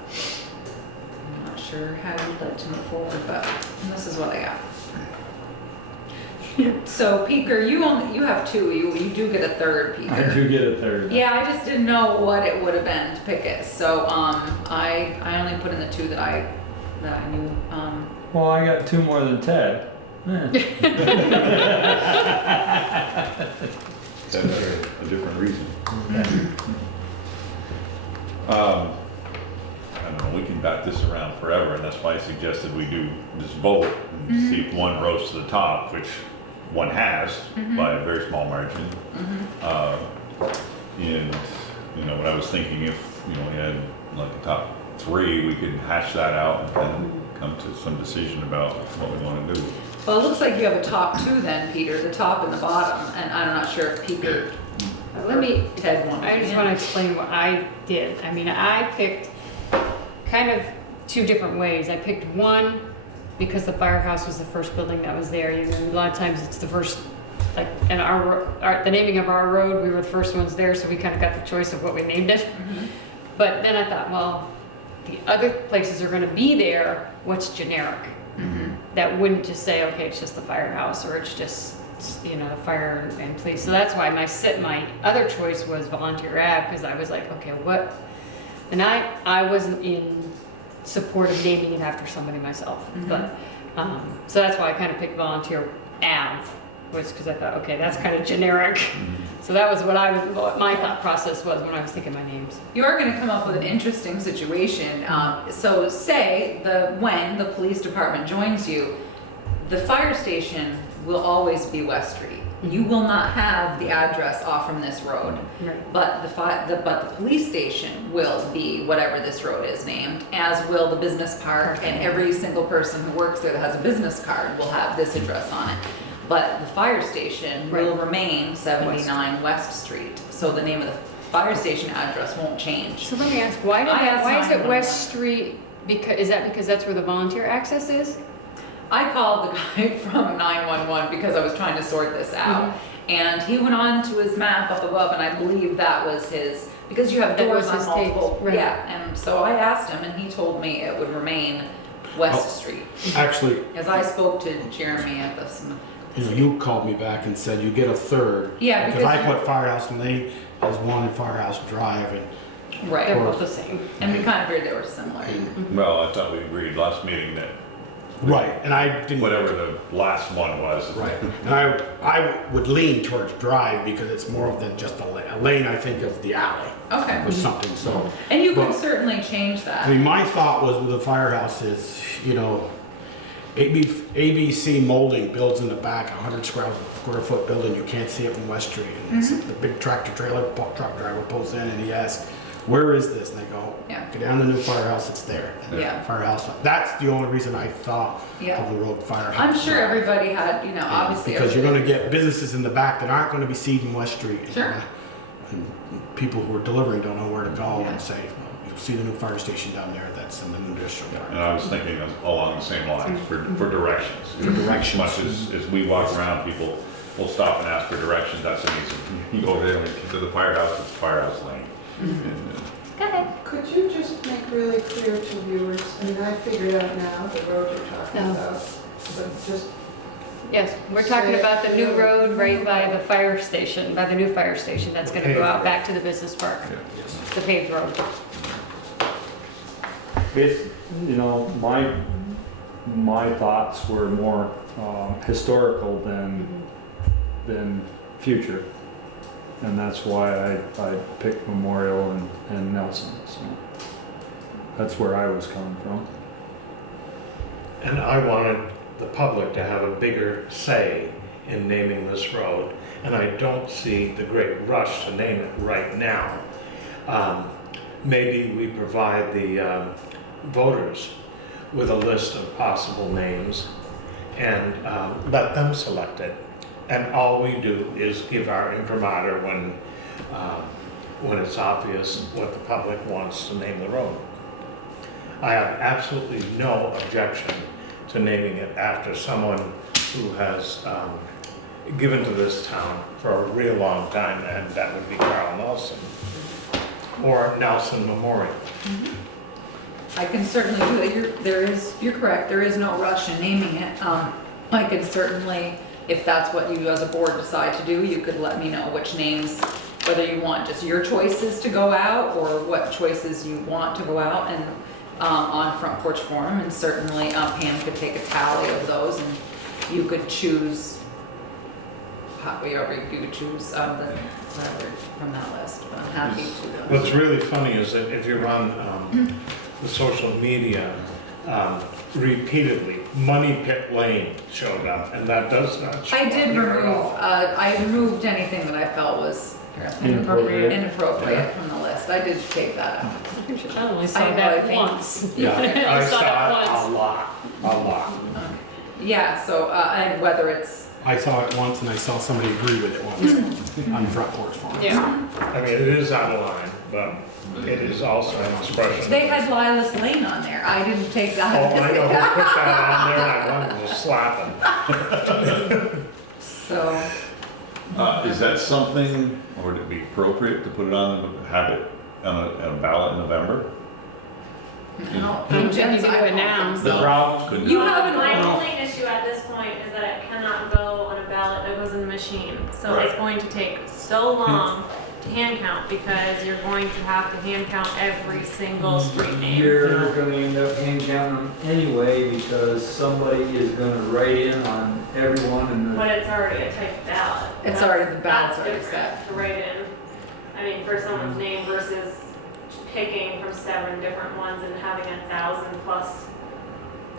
not sure how you'd like to move forward, but this is what I got. So Peter, you have 2. You do get a third, Peter. I do get a third. Yeah, I just didn't know what it would have been to pick it. So I only put in the 2 that I knew. Well, I got 2 more than Ted. That's for a different reason. I don't know, we can bat this around forever, and that's why I suggested we do this vote and see if one rose to the top, which one has by a very small margin. And, what I was thinking, if, we had like the top 3, we could hash that out and then come to some decision about what we want to do. Well, it looks like you have a top 2 then, Peter, the top and the bottom, and I'm not sure if Peter, Ted wanted to. I just want to explain what I did. I mean, I picked kind of 2 different ways. I picked one because the firehouse was the first building that was there. A lot of times it's the first, like, and the naming of our road, we were the first ones there, so we kind of got the choice of what we named it. But then I thought, well, the other places are going to be there. What's generic? that wouldn't just say, okay, it's just the firehouse, or it's just, you know, the fire and police. So that's why my other choice was Volunteer Ave, because I was like, okay, what? And I wasn't in support of naming it after somebody myself, but so that's why I kind of picked Volunteer Ave, was because I thought, okay, that's kind of generic. So that was what my thought process was when I was thinking my names. You are going to come up with an interesting situation. So say when the police department joins you, the fire station will always be West Street. You will not have the address off from this road, Right. but the police station will be whatever this road is named, as will the business park, and every single person who works there that has a business card will have this address on it. But the fire station will remain 79 West Street. So the name of the fire station address won't change. So let me ask, why is it West Street? Is that because that's where the volunteer access is? I called the guy from 911 because I was trying to sort this out. And he went on to his map up above, and I believe that was his, because you have That doors was on his multiple. take, right. Yeah, and so I asked him, and he told me it would remain West Street. Actually, As I spoke to Jeremy at this. you know, you called me back and said you get a third. Yeah, Because I because put Firehouse Lane as one and Firehouse Drive, and They're right, both the same. and we kind of figured they were similar. Well, I thought we agreed last meeting that right, and I didn't. whatever the last one was. Right, and I would lean towards Drive because it's more than just a lane. I think of the alley Okay, or something. So, and you can But- certainly change I that. mean, my thought was with the firehouse is, you know, ABC Molding builds in the back, 100 square foot building. You can't see it from West Street. And it's the big tractor trailer truck driver pulls in and he asks, "Where is this?" And they go, Yeah. "Go down the new firehouse. It's there." And Yeah. Firehouse. That's the only reason I thought Yeah. of the road firehouse. I'm sure everybody had, you know, Yeah, obviously. because you're everybody- going to get businesses in the back that aren't going to be seeding West Street. Sure. And people who are delivering don't know where to go Yeah. and say, well, "You see the new fire station down there? That's in the new industrial And park." I was thinking along the same lines for directions. For directions. As much as we walk around, people will stop and ask for directions. That's an easy. You go over there and get to the firehouse, it's Firehouse Lane. And, Go ahead. Could you just make really clear to viewers, I mean, I figured out now the road you're talking No. about, but just, Yes, we're talking about the new road right by the fire station, by the new fire station. That's gonna go out back to the business park. The paved road. You know, my thoughts were more historical than future, and that's why I picked Memorial and Nelson. So that's where I was coming from. And I wanted the public to have a bigger say in naming this road, and I don't see the great rush to name it right now. Maybe we provide the voters with a list of possible names and let them select it. And all we do is give our imprimatur when it's obvious what the public wants to name the road. I have absolutely no objection to naming it after someone who has given to this town for a real long time, and that would be Carl Nelson, or Nelson Memorial. I can certainly do that. You're correct, there is no rush in naming it. I could certainly, if that's what you as a board decide to do, you could let me know which names, whether you want just your choices to go out or what choices you want to go out and on Front Porch Forum, and certainly Pam could take a tally of those and you could choose, you could choose whatever from that list, but I'm happy to. What's really funny is that if you're on the social media, repeatedly, Money Pit Lane showed up, and that does not show I up did here at remove, all. I removed anything that I felt was Inappropriate. inappropriate from the list. I did take that out. I only saw I that think- once. Yeah, I saw that saw it once. a lot. Yeah, so, and whether it's, I saw it once and I saw somebody agree with it once on the front porch farm. Yeah. I mean, it is out of line, but it is also an expression. they had Lila's Lane on there. I didn't take Oh, that. I know, who put that on there, and I wanted to slap him. So, is that something, or would it be appropriate to put it on, have it on a ballot in November? I don't I don't think think Jen's you can do it iPhone now. thinks The so. gravel, Couldn't You do it. have an My old- only issue at this point is that it cannot go on a ballot that goes in the machine. So it's Right. going to take so long to hand count because you're going to have to hand count every single street name. you're gonna end up hand counting them anyway because somebody is gonna write in on everyone and But the, it's already a typed ballot. It's That's- already, the ballot's that's already different set. To write in, I mean, for someone's name versus picking from 7 different ones and having 1,000 plus.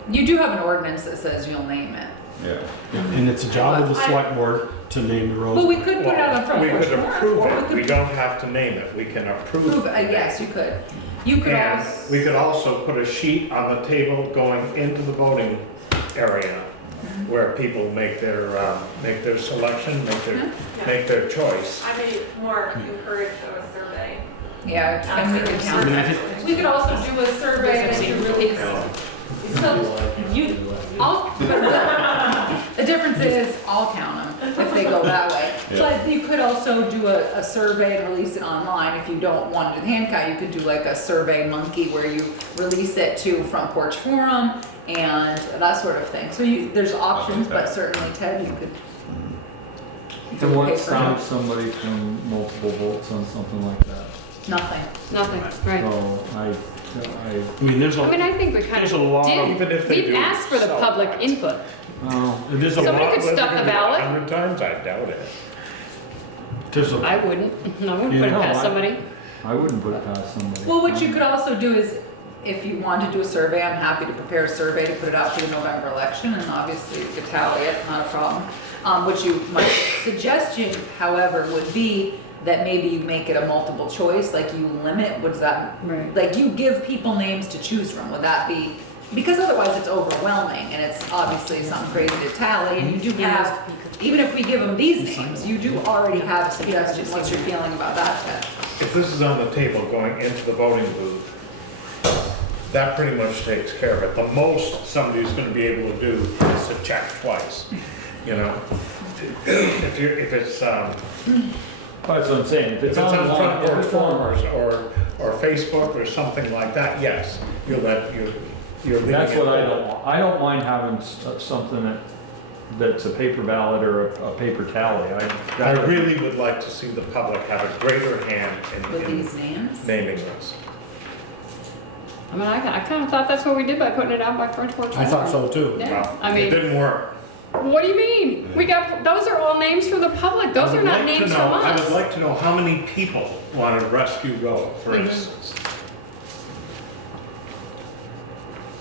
You do have an ordinance that says you'll name it. Yeah. And it's a job of the select board to name the roads. Well, we could put it out on front We porch could forum, approve or it, we we could don't have to name it, we can approve prove, it. yes, you could. You could And also. we could also put a sheet on the table going into the voting area where people make their selection, make their choice. I'd be more encouraged of a survey. Yeah, and we could count I mean, I it. think- We could also do a survey that you release. So, the difference is, I'll count them if they go that way. But you could also do a survey and release it online. If you don't want to do the hand count, you could do like a Survey Monkey where you release it to Front Porch Forum and that sort of thing. So there's options, but certainly Ted, you could. and what paper. stops somebody from multiple votes on something like that? Nothing. Nothing, right. So I, I mean, there's I mean, a, I think we kind there's of a lot of, did. Even if they We've do asked for the sell public that. input. there's a Somebody lot, could stuff the ballot. 100 times, I doubt it. there's a, I wouldn't put it Yeah. past somebody. I wouldn't put it past somebody. Well, what you could also do is, if you want to do a survey, I'm happy to prepare a survey to put it out for the November election, and obviously you could tally it, not a problem. My suggestion, however, would be that maybe you make it a multiple choice, like you limit, what does that, Right. like you give people names to choose from, would that be, because otherwise it's overwhelming, and it's obviously something crazy to tally, and you do have, even if we give them these names, you do already have a suggestion, what's your feeling about that, Ted? If this is on the table going into the voting booth, that pretty much takes care of it. The most somebody's gonna be able to do is to check twice, you know? If it's, That's what I'm saying, if if it's it's on online, front porch every form, forums or Facebook or something like that, yes, you're leaving that's it what I there. don't want. I don't mind having something that's a paper ballot or a paper tally. I really would like to see the public have a greater hand With in these names? naming this. I mean, I kind of thought that's what we did by putting it out by Front Porch I thought Forum. so too. Yeah, Well, I it mean, didn't work. what do you mean? We got, those are all names from the public. Those I are would not like to names know- from I would us. like to know how many people wanted Rescue Road, for instance.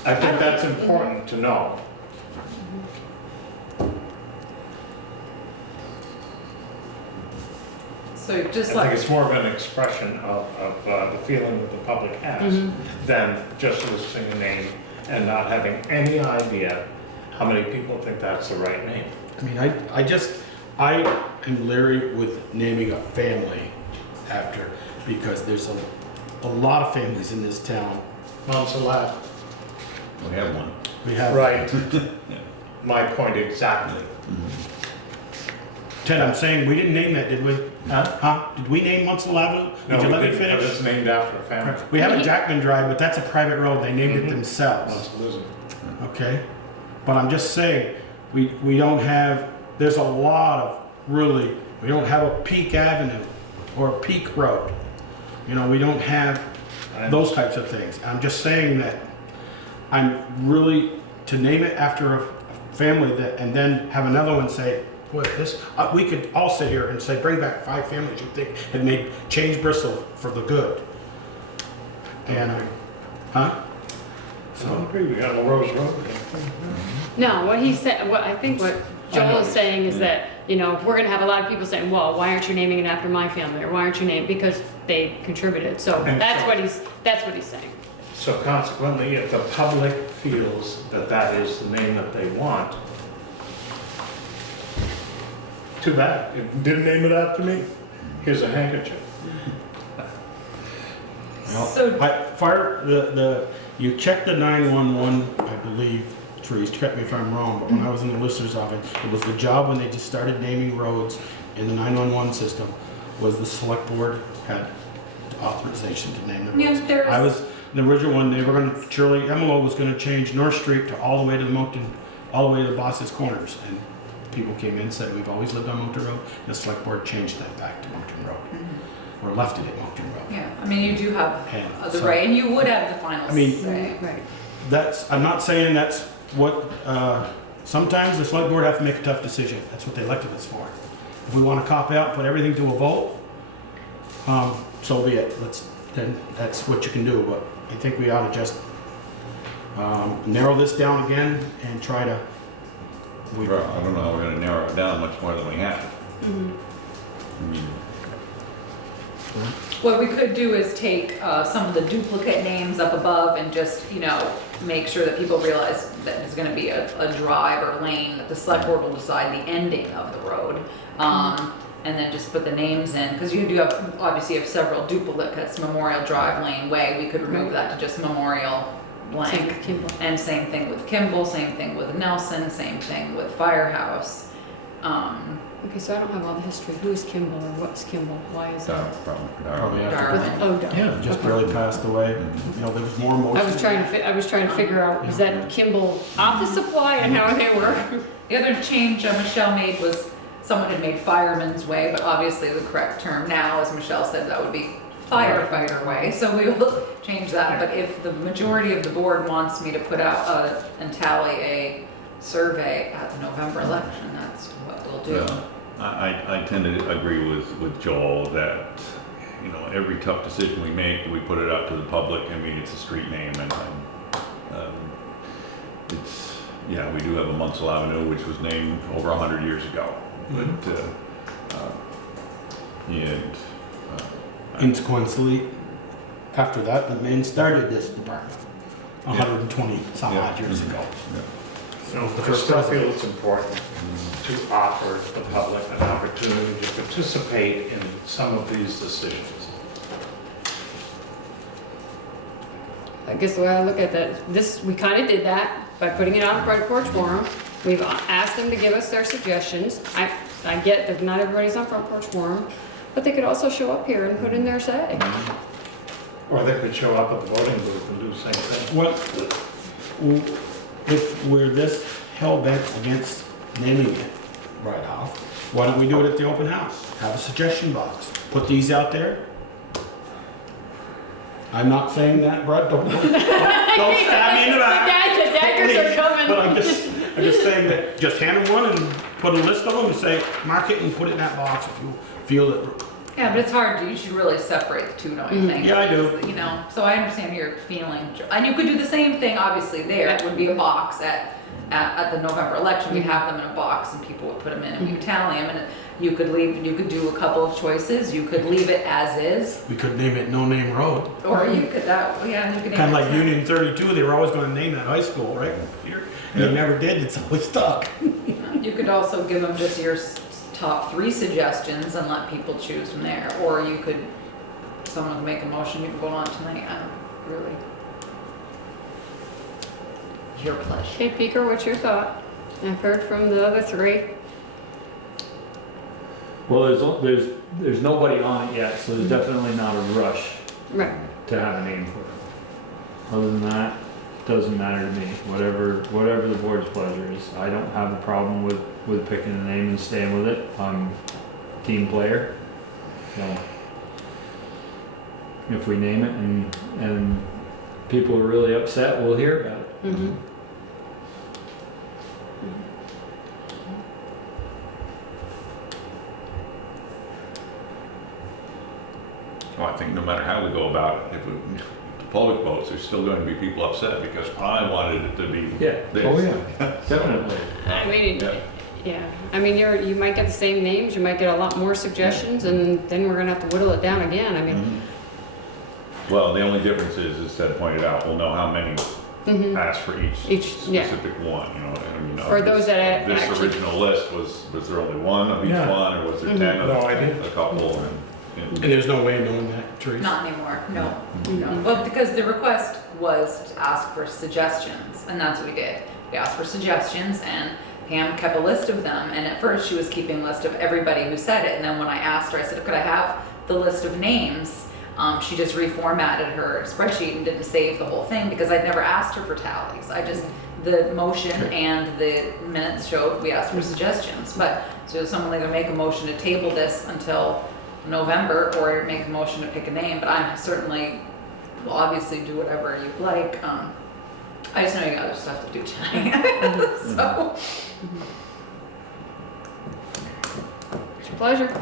I think that's important to know. So just I like. think it's more of an expression of the feeling that the public has than just listing a name and not having any idea how many people think that's the right name. I mean, I am leery with naming a family after, because there's a lot of families in this town. Monsalvat. We have one. We have. Right. My point exactly. Ted, I'm saying, we didn't name that, did we? Huh? Did we name Munsell Avenue? No, Did you let me we didn't, but finish? it's named after a family. We have a Jackman Drive, but that's a private road, they named it Mhm. themselves, Munsell isn't. okay? But I'm just saying, we don't have, there's a lot of, really, we don't have a Peak Avenue or a Peak Road. You know, we don't have those types of things. I'm just saying that I'm really, to name it after a family that, and then have another one say, what, this, we could all sit here and say, bring back 5 families you think had changed Bristol for the good. And, huh? I don't agree, we got a Rose Road. No, what he said, I think what Joel is saying is that, you know, we're gonna have a lot of people saying, well, why aren't you naming it after my family? Or why aren't you naming, because they contributed. So And that's so- what he's saying. So consequently, if the public feels that that is the name that they want, too bad. It didn't name it after me. Here's a handkerchief. So, You checked the 911, I believe, Therese, correct me if I'm wrong, but when I was in the listener's office, it was the job when they just started naming roads in the 911 system, was the select board had authorization to name the roads. Yeah, there's- the original one, they were gonna, Shirley Emilo was gonna change North Street to all the way to the Moncton, all the way to Boss's Corners. And people came in and said, we've always lived on Moncton Road. The select board changed that back to Moncton Road, or left it at Moncton Road. Yeah, I mean, you do have And the so- right, and you would have the final I mean- say. Right. That's, I'm not saying that's what, sometimes the select board have to make a tough decision. That's what they elected us for. If we wanna cop out, put everything to a vote, so be it. Then that's what you can do, but I think we ought to just, narrow this down again and try to. I don't know how we're gonna narrow it down much more than we have. I mean, What we could do is take some of the duplicate names up above and just, make sure that people realize that there's gonna be a drive or lane, that the select board will decide the ending of the road. And then just put the names in, because you do have, obviously you have several duplicates, Memorial Drive, Lane Way, we could remove that to just Memorial Same blank. with Kimball. And same thing with Kimball, same thing with Nelson, same thing with Firehouse. Okay, so I don't have all the history. Who is Kimball or what's Kimball? Why is that? Probably after. Darwin. Oh, Darwin. Yeah, just Okay. barely passed away. You know, there was more motion. I was trying to figure out, is that Kimball Office Supply and how they were? The other change Michelle made was, someone had made Fireman's Way, but obviously the correct term now, as Michelle said, that would be Firefighter Way, so we will change that. But if the majority of the board wants me to put out and tally a survey at the November election, that's what we'll do. Yeah. I tend to agree with Joel that, every tough decision we make, we put it out to the public. I mean, it's a street name, and it's, we do have a Munsell Avenue, which was named over 100 years ago. But, Consequently, after that, the men started this department 120 some odd years ago. I still feel it's important to offer the public an opportunity to participate in some of these decisions. I guess the way I look at that, we kind of did that by putting it on the front porch forum. We've asked them to give us their suggestions. I get that not everybody's on front porch forum, but they could also show up here and put in their say. Or they could show up at the voting booth and do the same thing. What, if we're this hell-bent against naming it right off, why don't we do it at the open house? Have a suggestion box. Put these out there. I'm not saying that, Brett, don't stab me in the back. The daggers are coming. But I'm just saying that, just hand them one and put a list of them and say, mark it and put it in that box if you feel that. Yeah, but it's hard you should really separate the two, don't you think? Yeah, I do. So I understand your feeling, and you could do the same thing, obviously, there, it would be a box at the November election, we'd have them in a box and people would put them in and we'd tally them, and you could do a couple of choices, you could leave it as is, We could name it No Name Road. or you could, you could. Kind of like Union 32, they were always going to name that high school, right? Here. And they never did, it's always stuck. You could also give them just your top 3 suggestions and let people choose from there, or you could, someone would make a motion, you can vote on tonight, I don't really. Your pleasure. Okay, Peter, what's your thought? I've heard from the other 3. Well, there's nobody on it yet, so there's definitely not a rush Right. to have a name for it. Other than that, doesn't matter to me, whatever the board's pleasure is. I don't have a problem with picking a name and staying with it. I'm a team player. So if we name it and people are really upset, we'll hear about it. Mm-hmm. Well, I think no matter how we go about it, if the public votes, there's still going to be people upset because I wanted it to be Yeah. this. Oh yeah. Definitely. I mean, Yeah. yeah. I mean, you might get the same names, you might get a lot more suggestions, and then we're gonna have to whittle it down again. I mean, Mhm. Well, the only difference is, as Ted pointed out, we'll know how many mhm. asked for each Yeah. specific one, For of those that this actually- original list, was there only one of each Yeah. one, or was there Mhm. 10 of No idea. a couple? And there's no way of knowing that, Teresa. Not anymore, no. Mhm. Well, because the request was to ask for suggestions, and that's what we did. We asked for suggestions, and Pam kept a list of them, and at first she was keeping a list of everybody who said it, and then when I asked her, I said, could I have the list of names? She just reformatted her spreadsheet and didn't save the whole thing because I'd never asked her for tallies. The motion and the minutes showed we asked for suggestions. But, so someone either make a motion to table this until November or make a motion to pick a name, but I'm certainly, will obviously do whatever you like. I just know you got other stuff to do tonight, so. It's a pleasure.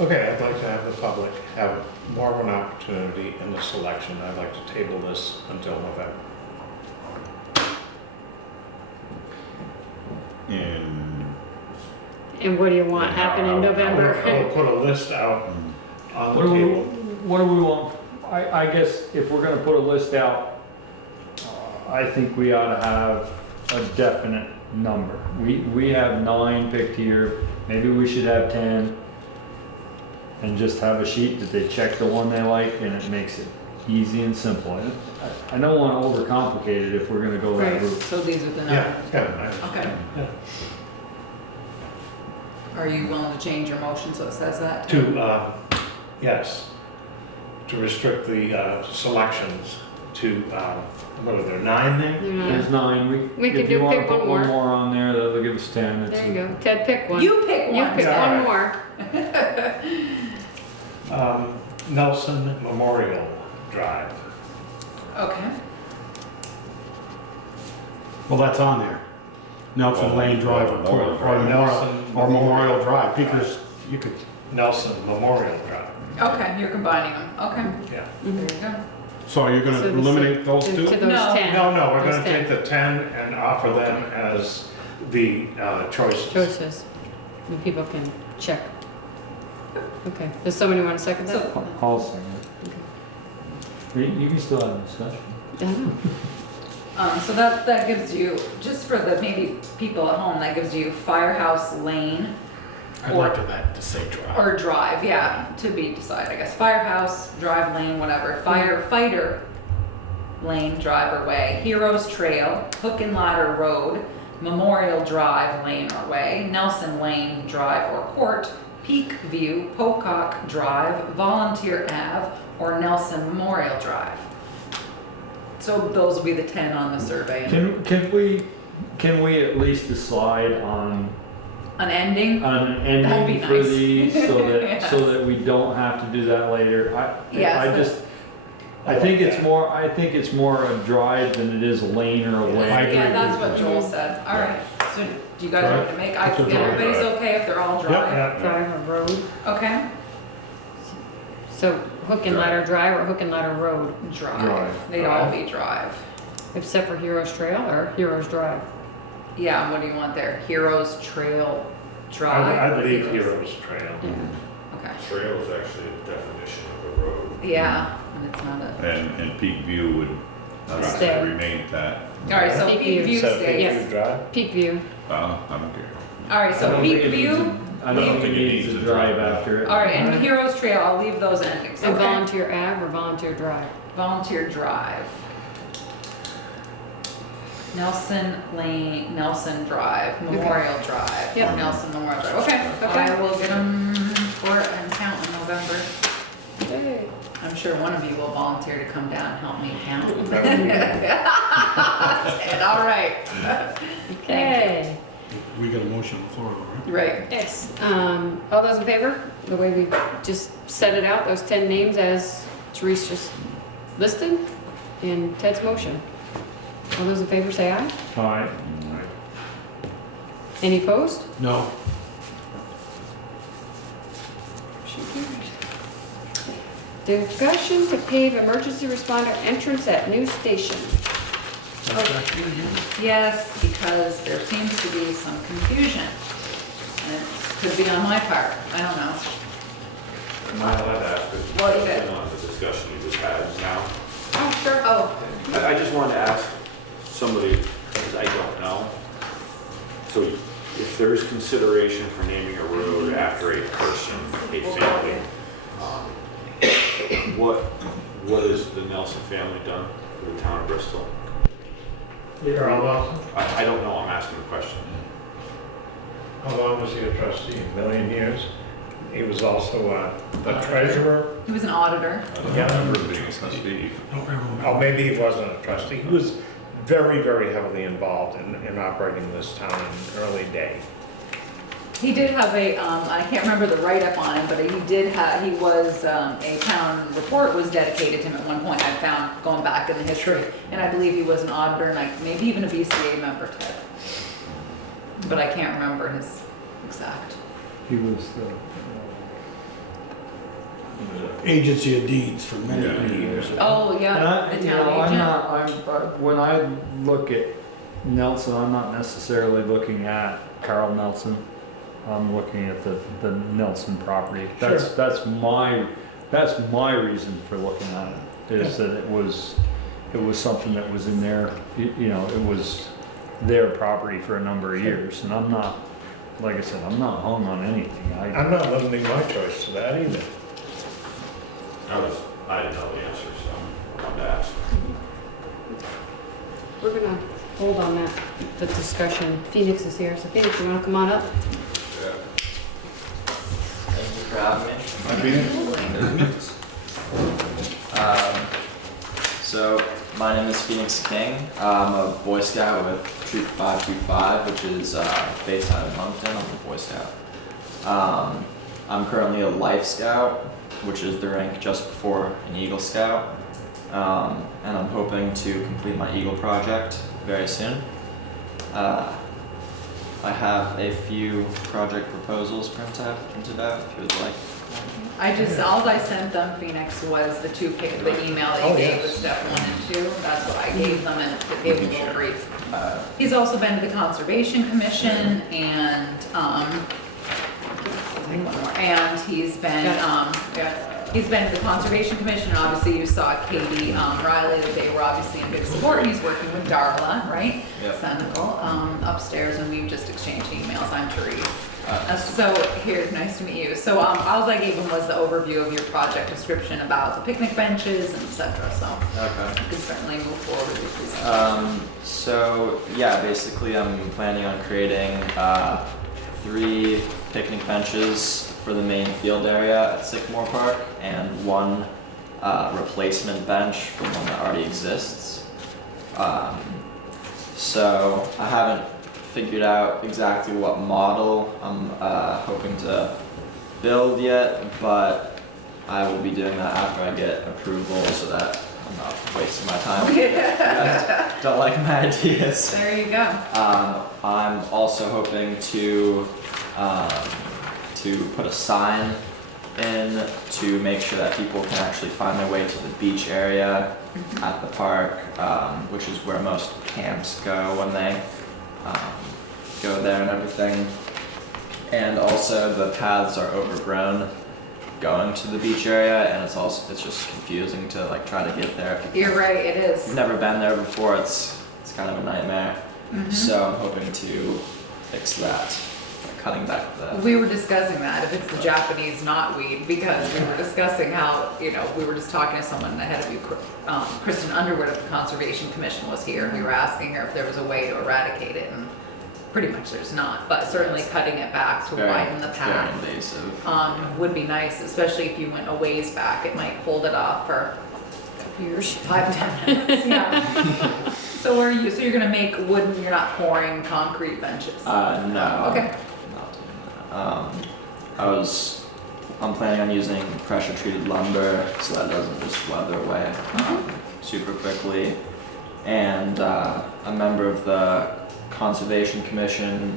Okay, I'd like to have the public have more of an opportunity in the selection. I'd like to table this until November. And what do you want happen in November? I'll put a list out on the What do we, table. what do we want? I guess if we're gonna put a list out, I think we ought to have a definite number. We have 9 picked here, maybe we should have 10. And just have a sheet that they check the one they like and it makes it easy and simple. And I don't wanna overcomplicate it if we're gonna go that Right. route. So these are the Yeah, numbers. yeah. Okay. Yeah. Are you willing to change your motion so it says that? Yes, to restrict the selections to, what are there, 9 names? They're not- There's 9, We could if you do wanna pick put one one more. more on there, that'll give us 10. There you go. Ted, pick one. You pick one. You pick Yeah. one more. Nelson Memorial Drive. Okay. Well, that's on there. Nelson Well, Lane Drive or Memorial Drive. Memorial Drive, because you could, Nelson Memorial Drive, Okay, you're combining them. Okay, yeah. there you go. so you're gonna So this- eliminate those To two? those No. 10. No, we're Those gonna 10 take the 10 and offer them as the choices. choices. And people can check. Okay, does somebody want to second that? So, I'll second it. You can still have a discussion. I don't know. so that gives you, just for the maybe people at home, that gives you Firehouse Lane I'd like that to say drive. or Drive, yeah, to be decided, I guess. Firehouse, Drive Lane, whatever. Firefighter Lane, Drive or Way. Heroes Trail, Hook and Ladder Road, Memorial Drive Lane or Way, Nelson Lane Drive or Court, Peak View, Pocock Drive, Volunteer Ave, or Nelson Memorial Drive. So those will be the 10 on the survey. Can we at least decide on An ending? an That'd ending be for nice. these so that Yes. so that we don't have to do that later? Yes, I think it's more a drive than it is a lane or a I way. agree. Yeah, that's what Joel said. All right. So do you guys want to make, It's a drive. everybody's okay if they're all Yep, Drive? yeah. Drive or road. Okay. So Hook and Ladder Drive or Hook and Ladder Road, Drive. They'd all be Drive. except for Heroes Trail or Heroes Drive. Yeah, what do you want there? Heroes Trail Drive? I'd or leave Heroes Trail. Yeah. Okay. Trail is actually a definition of a road. Yeah, and it's not a, And Peak View would Stay. remain at that. all right, so Peak Peak View. View So stays. Yes. Drive? Peak View. I'm okay. All right, I so don't Peak think it needs View. a- I don't think it needs a drive after it. All right, and Heroes Trail, I'll leave those endings. And Okay. Volunteer Ave or Volunteer Drive. Volunteer Drive. Nelson Lane, Nelson Drive, Memorial Drive, Yep. or Nelson Memorial Drive. Okay, Okay. I will get them for it and count in November. Okay. I'm sure one of you will volunteer to come down and help me count. All right. Okay. We got a motion on the floor, though, Right. Yes. All those in favor? The way we just set it out, those 10 names as Therese just listed in Ted's motion. All those in favor say aye. All right. Any opposed? right? No. Discussion to pave emergency responder entrance at new station. Yes, because there seems to be some confusion. And it could be on my part, I don't know. Am I allowed to ask a What is question it? on the discussion you just had now? Oh, sure, oh. I just wanted to ask somebody, because I don't know. So if there's consideration for naming a road after a person, a family, what has the Nelson family done for the town of Bristol? Earl Nelson? I don't know, I'm asking the question. How long was he a trustee? A million years? He was also the treasurer. He was an auditor. I don't remember being a trustee. Don't remember. Oh, maybe he wasn't a trustee. He was very, very heavily involved in operating this town in the early day. He did have a, I can't remember the write-up on him, but he did have, he was, a town report was dedicated to him at one point, I found, going back in the history. And I believe he was an auditor and like, maybe even a BCA member too. But I can't remember his exact. He was Agency of Deeds for many, Yeah. many years. Oh, And yeah, I, the you town know, I'm agent. not, when I look at Nelson, I'm not necessarily looking at Carl Nelson. I'm looking at the Nelson property. That's my reason for looking at it, is that it was something that was in there, you know, it was their property for a number of years. And I'm not, like I said, I'm not hung on anything. I'm not limiting my choice to that either. I didn't know the answer, so I'm to ask. We're gonna hold on that, the discussion. Phoenix is here, so Phoenix, you wanna come on up? Thank you for having me. So my name is Phoenix King. I'm a Boy Scout with Troop 525, which is based out of Moncton. I'm a Boy Scout. I'm currently a Life Scout, which is the rank just before an Eagle Scout. And I'm hoping to complete my Eagle project very soon. I have a few project proposals printed out if you would like. All I sent them, Phoenix, was the the email that you gave with step 1 and 2. That's what I gave them, and it gave them a little brief. He's also been to the Conservation Commission, and, take one more, and he's been, he's been to the Conservation Commission, and obviously you saw Katie Riley, that they were obviously in big support, and he's working with Darla, right? Yep. Senegal, upstairs, and we've just exchanged emails. I'm Therese. So here, nice to meet you. So all I gave him was the overview of your project description about the picnic benches and etc. So Okay. you can certainly move forward with your presentation. So yeah, basically I'm planning on creating 3 picnic benches for the main field area at Sycamore Park and 1 replacement bench for one that already exists. So I haven't figured out exactly what model I'm hoping to build yet, but I will be doing that after I get approval so that I'm not wasting my time. Don't like my ideas. There you go. I'm also hoping to put a sign in to make sure that people can actually find their way to the beach area at the park, which is where most camps go when they go there and everything. And also the paths are overgrown going to the beach area, and it's just confusing to like try to get there. If You're right, it you've is. never been there before, it's kind of a nightmare. Mhm. So I'm hoping to fix that by cutting back the. We were discussing that, if it's the Japanese knotweed, because we were discussing how, you know, we were just talking to someone ahead of you, Kristen Underwood of the Conservation Commission was here, and we were asking her if there was a way to eradicate it, and pretty much there's not, but certainly cutting it back to widen the path Very invasive. would be nice, especially if you went a ways back, it might hold it off for Years. 5-10 minutes, yeah. So you're gonna make wooden, you're not pouring concrete benches? No. Okay. I'm not doing that. I'm planning on using pressure treated lumber so that doesn't just weather away super quickly. And a member of the Conservation Commission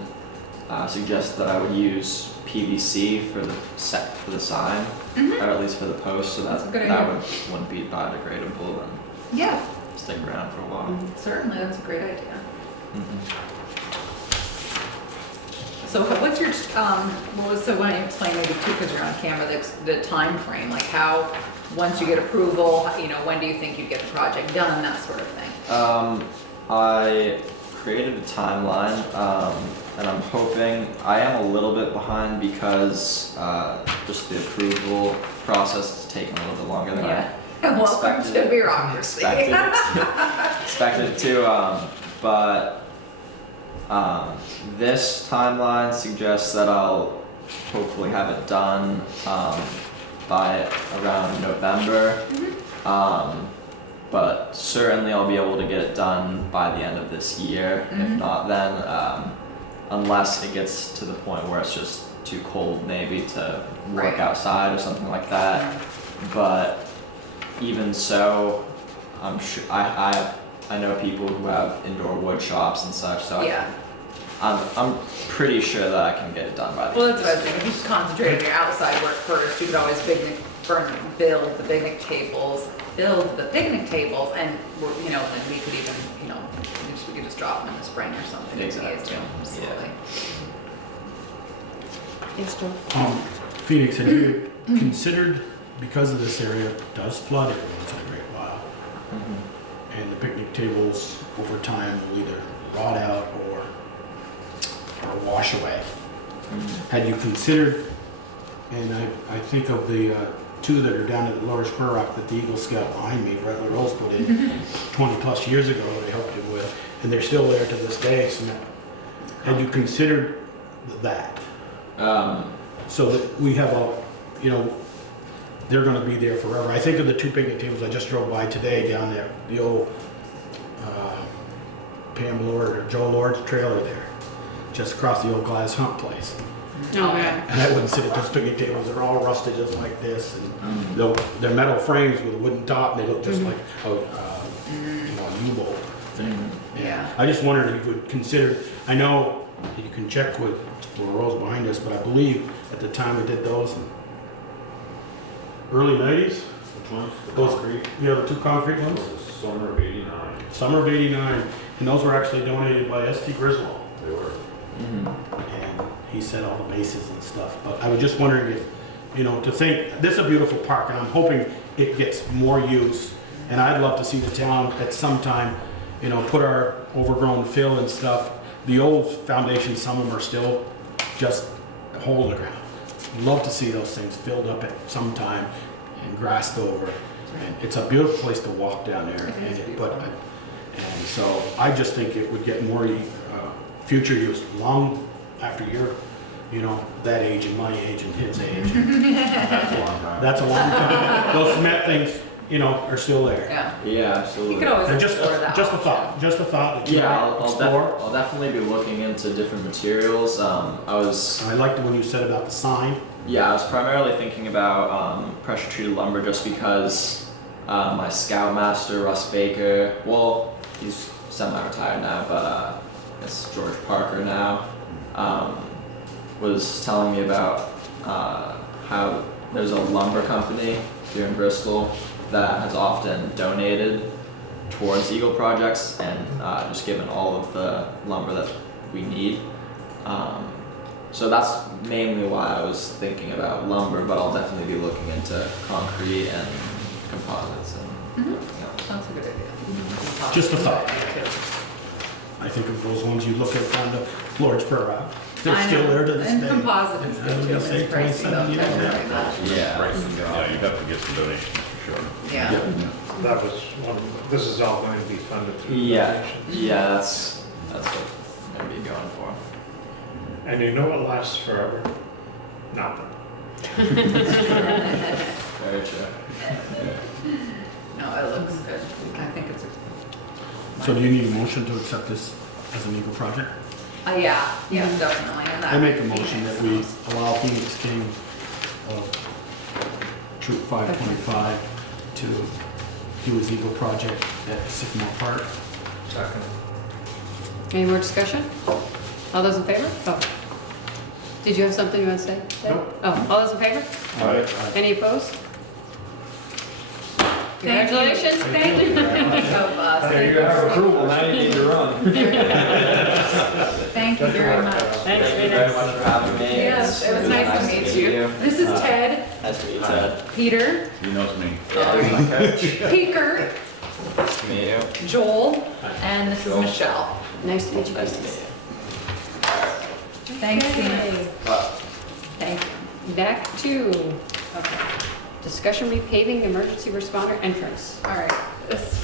suggested that I would use PVC for the sign, or at least for the post, so That's a good idea. that wouldn't be biodegradable and Yeah, stick around for a while. certainly, that's a great idea. Mhm. So what's your, so why don't you explain maybe too, because you're on camera, the time frame, like how, once you get approval, you know, when do you think you'd get the project done, that sort of thing? I created a timeline, and I'm hoping, I am a little bit behind because just the approval process has taken a little bit longer than I Welcome expected to bureaucracy. expected it to, but this timeline suggests that I'll hopefully have it done by around November. But certainly I'll be able to get it done by the end of this year. If not, then unless it gets to the point where it's just too cold maybe to work outside or something like that. But even so, I'm sure I know people who have indoor wood shops and such, so Yeah. I'm pretty sure that I can get it done by the Well, end that's of what I this was year. thinking. If you just concentrate on your outside work first, you could always build the picnic tables, and you know, then we could even, you know, we could just drop them in the spring or something. if we needed Exactly. to. Absolutely. Yes, Joe? Phoenix, have you considered, because of this area does flood every once in a great while, and the picnic tables over time will either rot out or wash away? Had you considered, and I think of the two that are down at the Lower Spur Rock that the Eagle Scout behind me, Rattler Rose, put in 20 plus years ago, they helped him with, and they're still there to this day. So had you considered that? So that we have a, you know, they're gonna be there forever. I think of the two picnic tables I just drove by today down there, the old Pam Lord or Joe Lord's trailer there, just across the old glass hump place. Oh, yeah. And I wouldn't sit at those picnic tables, they're all rusted just like this, and they're metal frames with a wooden top, and they look just like a, you know, a U-boat thing. Yeah. I just wondered if you would consider, I know you can check with Rose behind us, but I believe at the time we did those in early 90s, Which ones? The those, concrete? you know, the two concrete ones? This is summer of '89. Summer of '89, and those were actually donated by S.T. Griswold. They were. And he set all the bases and stuff. But I was just wondering if, you know, to think, this is a beautiful park, and I'm hoping it gets more use. And I'd love to see the town at some time, you know, put our overgrown fill and stuff. The old foundations, some of them are still just a hole in the ground. Love to see those things filled up at some time and grassed over. And it's a beautiful place to walk down there. And so I just think it would get more future use long after you're, you know, that age and my age and his age. That's a long time. That's a long time. Those cement things, you know, are still there. Yeah. Yeah, absolutely. You could always And just explore that. a option. thought, just a thought. that you Yeah, might explore. I'll definitely be looking into different materials. And I liked when you said about the sign. I was primarily thinking about pressure treated lumber just because my scoutmaster Russ Baker, well, he's semi-retired now, but it's George Parker now, was telling me about how there's a lumber company here in Bristol that has often donated towards Eagle projects and just given all of the lumber that we need. So that's mainly why I was thinking about lumber, but I'll definitely be looking into concrete and composites and That's a good idea. Just a thought. I think of those ones you look at on the Lord's Spur Rock. They're I still know. there to this And day. composite is I good was too. gonna say It's pricey 27 though. years Thank you now. very much. yeah. Yeah, you'd have to get some donations for sure. Yeah. That was one, this is all going to be funded through Yeah, donations. yeah, that's what I'm gonna be going for. And you know what lasts forever? Nothing. Very true. No, it looks good. I think it's a. So do you need a motion to accept this as an Eagle project? Yeah, definitely. And that I make a Phoenix motion that we house. allow Phoenix King of Troop 525 to do his Eagle project at Sycamore Park. Second. Any more discussion? All those in favor? Oh. Did you have something you want to say? Nope. Oh, all those in favor? Any opposed? Thank you. Congratulations. Thank you. Of us. There you have approval, now you need to run. Thank you very much. Thanks, Thank you very much for having me. Yes, it was nice to meet you. This is Ted, Nice to meet you, Ted. Peter, He knows me. Yeah, there's my coach. Peter, Nice to meet you. Joel, and this is Joel. Michelle. Nice to meet you. Nice to meet guys. you. Thanks, Okay. Phoenix. Well, Thank you. Back to, okay. Discussion repaving emergency responder entrance. All right, this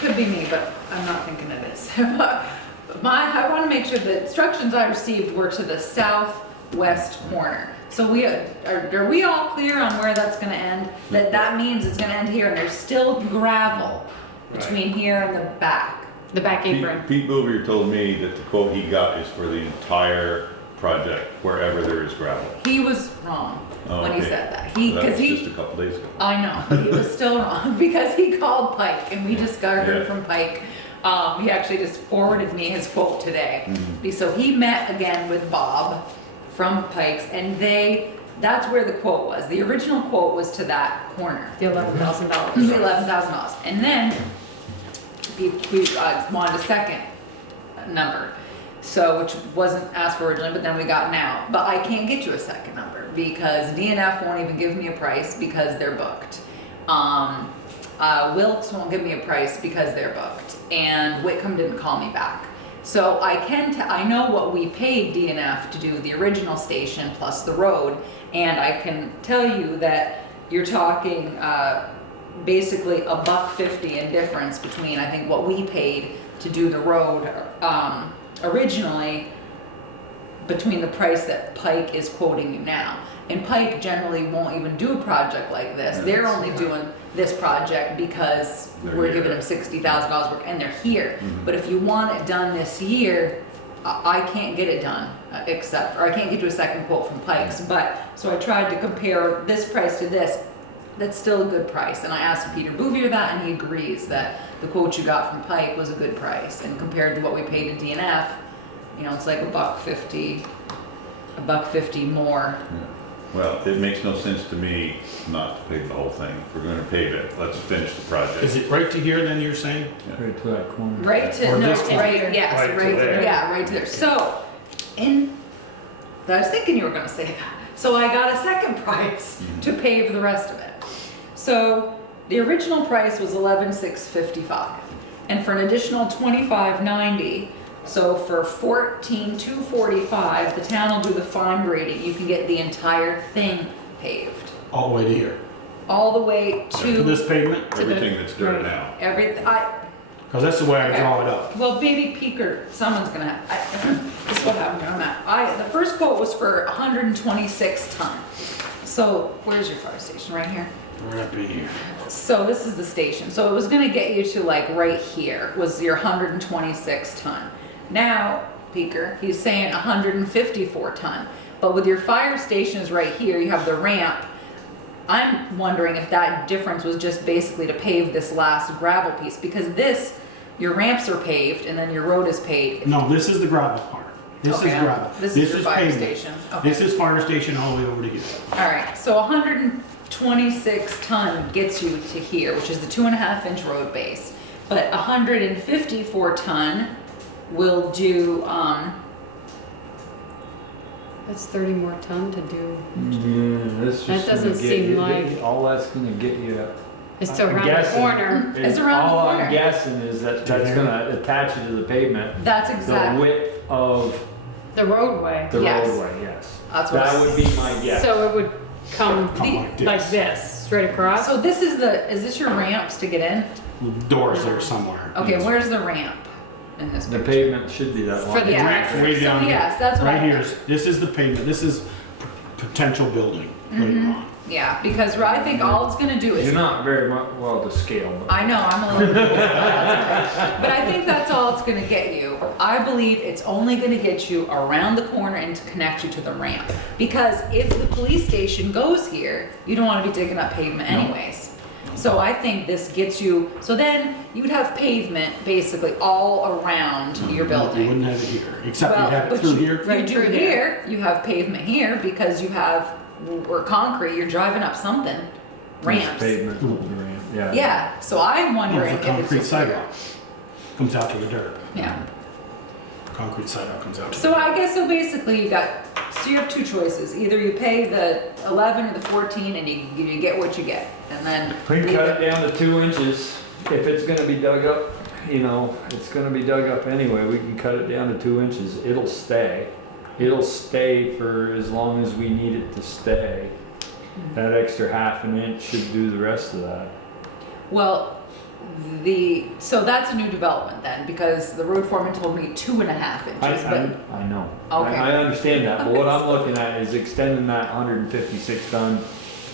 could be me, but I'm not thinking it is. I want to make sure the instructions I received were to the south southwest corner. So are we all clear on where that's gonna end? That means it's gonna end here, and there's still gravel between here and the back. The back apron. Pete Bouvier told me that the quote he got is for the entire project, wherever there is gravel. He was wrong when he Okay. said that. That was just a couple days ago. I know, but he was still wrong because he called Pike, and we just got heard Yeah. from Pike. He actually just forwarded me his quote today. Mhm. So he met again with Bob from Pike's, and that's where the quote was. The original quote was to that corner, The $11,000. the $11,000. And then we wanted a second number, so which wasn't asked for originally, but then we got now. But I can't get you a second number because DNF won't even give me a price because they're booked. Wilkes won't give me a price because they're booked, and Whitcomb didn't call me back. So I know what we paid DNF to do the original station plus the road, and I can tell you that you're talking basically $1.50 in difference between I think what we paid to do the road originally between the price that Pike is quoting you now. And Pike generally won't even do a project like this. Yeah, They're that's only right. doing this project because They're we're here. giving them $60,000 work and they're here. Mhm. But if you want it done this year, I can't get it done or I can't get you a second quote from Pike's. But, so I tried to compare this price to this. That's still a good price. And I asked Peter Bouvier that, and he agrees that the quote you got from Pike was a good price. And compared to what we paid to DNF, you know, it's like $1.50 more. Well, it makes no sense to me not to pave the whole thing. If we're gonna pave it, let's finish the project. Is it right to here then, you're saying? Right to that corner. Right to, Or no, this right, yes, Right to right, there. yeah, right to there. So, I was thinking you were gonna say that. So I got a second price to pave the rest of it. So the original price was $11,655, and for an additional $25.90, so for $14,245, the town will do the fine grading. You can get the entire thing paved, All the way to here? all the way To to this pavement? Everything that's dirt right. now. everything. Because that's the way I draw it up. Well, maybe Peaker, someone's gonna, this is what happened on that. The first quote was for 126 ton. So, where's your fire station? Right here? Right up in here. So this is the station. So it was gonna get you to like right here was your 126 ton. Now, Peaker, he's saying 154 ton. But with your fire stations right here, you have the ramp. I'm wondering if that difference was just basically to pave this last gravel piece, because this, your ramps are paved and then your road is paved. No, this is the gravel part. This is Okay, gravel. This is your fire pavement. station. Okay. This is fire station all the way over to here. All right, so 126 ton gets you to here, which is the 2.5-inch road base. But 154 ton will do, That's 30 more ton to do. Yeah, that's That just doesn't gonna get seem you, like- all that's gonna get you. It's I'm around the guessing. corner. It's around the All corner. I'm guessing is that that's gonna attach you to the pavement, that's the exactly, width of The roadway. the Yes. roadway, yes. that's what. That would be my guess. So it would come Come like this. like this, straight across. So this is this your ramps to get in? Doors there somewhere. Okay, Yes. where's the ramp in this The picture? pavement should be that For long. the- Yeah, Ramp's way so down here. yes, that's what I Right here, think. this is the pavement, this is potential building later Mhm. on. Yeah, because I think all it's gonna do is. You're not very much, well, to scale, but. I know, I'm a little, that's okay. But I think that's all it's gonna get you. I believe it's only gonna get you around the corner and to connect you to the ramp. Because if the police station goes here, you don't wanna be digging up pavement No. anyways. So I think this gets you, so then you'd have pavement basically all around your You building. wouldn't have it here, except Well, you have it but through you- here. You Right do through here, you have pavement here because you have, or concrete, you're driving up something, There's ramps. Pavement, the ramp, yeah. Yeah, so I'm Well, wondering it's if a it's concrete just here. sidewalk. Comes out to the dirt. Yeah. Concrete sidewalk comes out to. So I guess, so basically you have two choices. Either you pay the 11 or the 14 and you get what you get. And then. We can cut it down to 2 inches, if it's gonna be dug up, you know, it's gonna be dug up anyway, we can cut it down to 2 inches, it'll stay. It'll stay for as long as we need it to stay. That extra 1/2 inch should do the rest of that. Well, so that's a new development then, because the road foreman told me 2.5 inches, but, I know. Okay. I understand that, but what I'm looking at is extending that 156 ton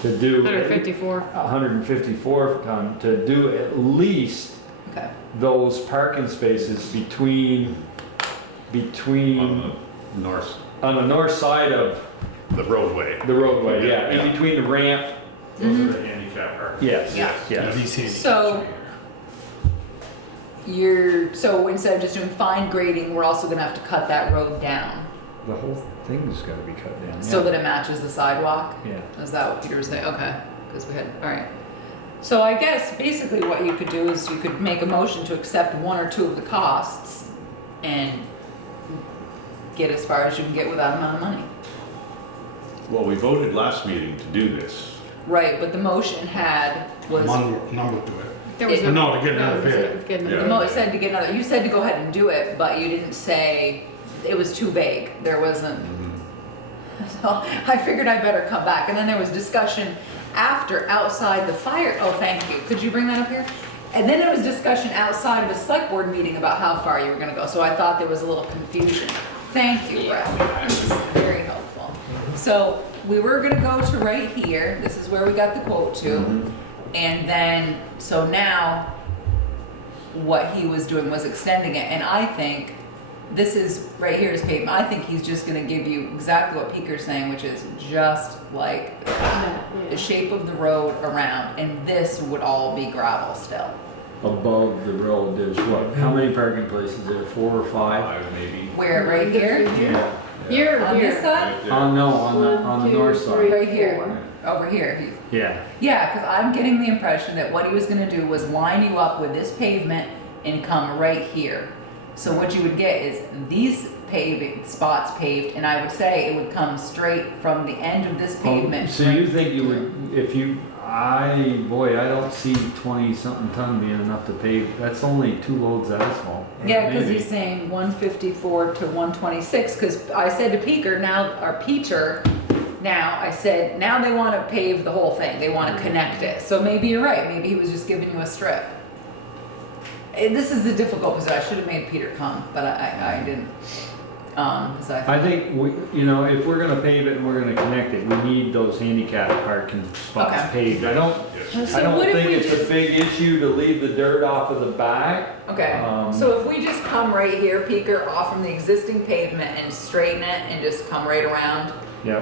to do. 154. 154 ton to do at least okay. those parking spaces between On the north, on the north side of the roadway. the roadway, yeah, Yeah. in between the ramp. Those are the handicap parking. Yes, Yeah. yes. These handicaps So- right So instead of just doing fine grading, we're also gonna have to cut that road down The whole thing's gotta be cut down. so yeah. that it matches the sidewalk? Yeah. Is that what Peter was saying? Okay, because we had, all right. So I guess basically what you could do is you could make a motion to accept 1 or 2 of the costs and get as far as you can get with that amount of money. Well, we voted last meeting to do this. Right, but the motion had, there. was, Number to it. There was It- No, to get another bid. the mo, it said to get another, you said to go ahead and do it, but you didn't say, it was too vague. There wasn't, so I figured I better come back. And then there was discussion after, outside the fire, oh, thank you. Could you bring that up here? And then there was discussion outside of the select board meeting about how far you were gonna go, so I thought there was a little confusion. Thank you, Brad. This is very helpful. So we were gonna go to right here, this is where we got the quote to. And then, so now, what he was doing was extending it, and I think, this is, right here is pavement, I think he's just gonna give you exactly what Peaker's saying, which is just like the shape of the road around, and this would all be gravel still. Above the road, there's what, how many parking places there, 4 or 5? 5 maybe. Where, right here? Yeah. Here, On this side? Right there. Oh, no, on the north side. Right here, over here. Yeah. Yeah, because I'm getting the impression that what he was gonna do was line you up with this pavement and come right here. So what you would get is these paving spots paved, and I would say it would come straight from the end of this pavement. So you think you would, if you, I don't see 20-something ton being enough to pave, that's only 2 loads of asphalt. Yeah, because Maybe. he's saying 154 to 126, because I said to Peaker, now, our Peacher, now, I said, now they want to pave the whole thing, they want to connect it. So maybe you're right, maybe he was just giving you a strip. This is the difficult position, I should have made Peter come, but I didn't. 'Cause I think we, if we're gonna pave it and we're gonna connect it, we need those handicap parking spots Okay. paved. I don't So what if think we it's a big issue to leave the dirt off of the back. Okay, so if we just come right here, Peaker, off from the existing pavement and straighten it and just come right around, Yeah.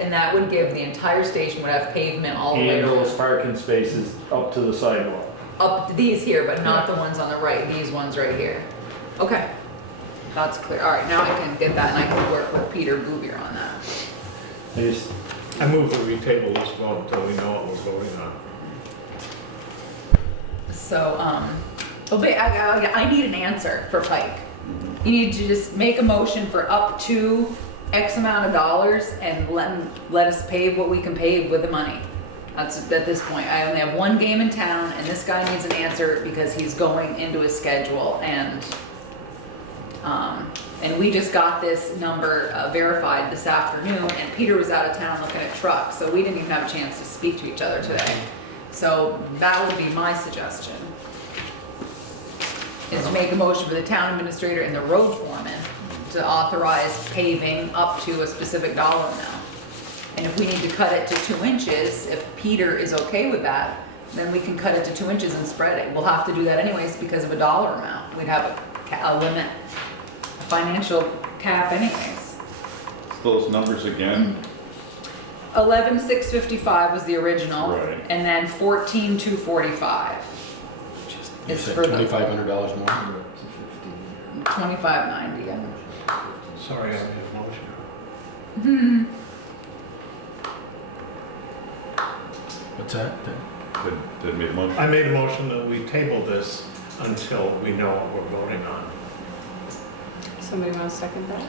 and that would give the entire station would have pavement all the way And those around. parking spaces up to the sidewalk. Up to these here, but not the ones on the right, these ones right here. Okay, that's clear. All right, now I can get that and I can work with Peter Bouvier on that. I just, I move that we table this vote until we know what we're voting on. So, I need an answer for Pike. You need to just make a motion for up to X amount of dollars and let us pave what we can pave with the money. That's, at this point, I only have 1 game in town and this guy needs an answer because he's going into his schedule and we just got this number verified this afternoon and Peter was out of town looking at trucks, so we didn't even have a chance to speak to each other today. So that would be my suggestion. Is to make a motion for the town administrator and the road foreman to authorize paving up to a specific dollar amount. And if we need to cut it to 2 inches, if Peter is okay with that, then we can cut it to 2 inches and spread it. We'll have to do that anyways because of a dollar amount. We'd have a limit, a financial cap anyways. Those numbers again, 11,655 was the original. Right. And then 14,245 You is said for the $2,500 more? 2590, yeah. Sorry, I made a motion. What's that? that made a motion. I made a motion that we table this until we know what we're voting on. Somebody want to second that?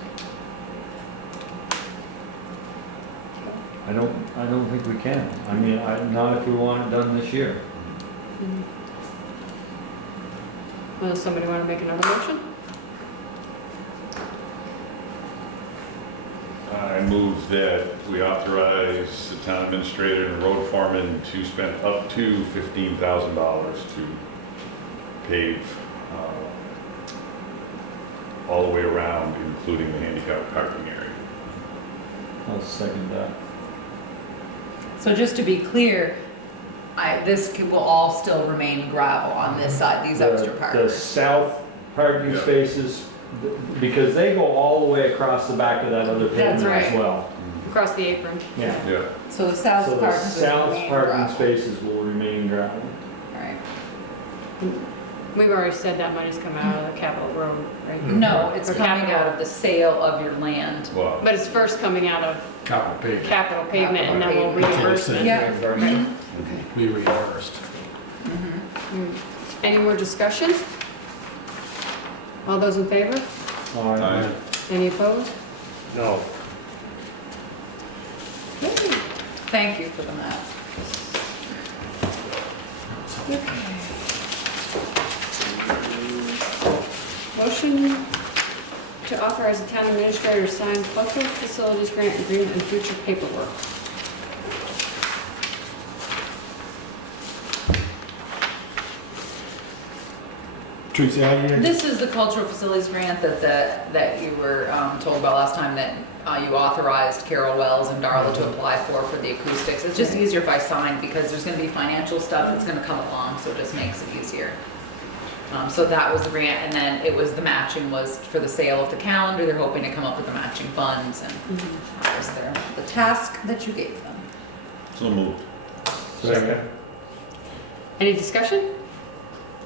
I don't think we can. I mean, not if we want it done this year. Well, somebody want to make another motion? I move that we authorize the town administrator and road foreman to spend up to $15,000 to pave all the way around, including the handicap parking area. I'll second that. So just to be clear, this will all still remain gravel on this side, these extra The parkers. south parking Yeah. spaces, because they go all the way across the back of that other That's pavement as right. well. Across the apron. Yeah. Yeah. So the south So the parking spaces south remain parking gravel. spaces will remain gravel. Right. We've already said that money's coming out of the Capitol Road, right? No, it's Or coming capital. out of the sale of your land. Well, But it's first coming out of Capital pavement, capital pavement and then we'll Capital reimburse pavement. it. Yeah. reimbursement, we reimbursed. Any more discussion? All those in favor? Aye. Any opposed? No. Thank you for the map. Motion to authorize the town administrator to sign cultural facilities grant agreement and future paperwork. Teresa, how do you? This is the cultural facilities grant that you were told about last time that you authorized Carol Wells and Darla to apply for the acoustics. It's just easier if I sign because there's gonna be financial stuff that's gonna come along, so it just makes it easier. So that was the grant, and then it was the matching was for the sale of the calendar. They're hoping to come up with the matching funds, and that was the task that you gave them. So moved. Second. Any discussion?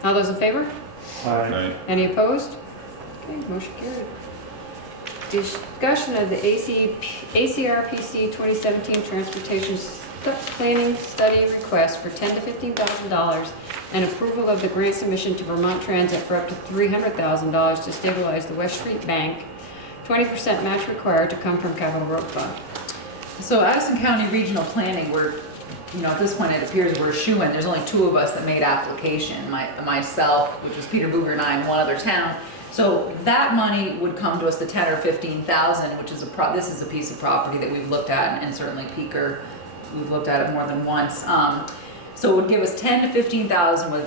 All those in favor? Aye. Aye. Any opposed? Okay, motion carried. Discussion of the ACRPC 2017 Transportation Planning Study request for $10,000 to $15,000 and approval of the grant submission to Vermont Transit for up to $300,000 to stabilize the West Street Bank. 20% match required to come from Capital Road Fund. So Addison County Regional Planning, at this point it appears we're shoo-in. There's only 2 of us that made application, myself, which was Peter Booger and I, and 1 other town. So that money would come to us, the 10 or 15,000, which is this is a piece of property that we've looked at, and certainly Peaker, we've looked at it more than once. So it would give us 10 to 15,000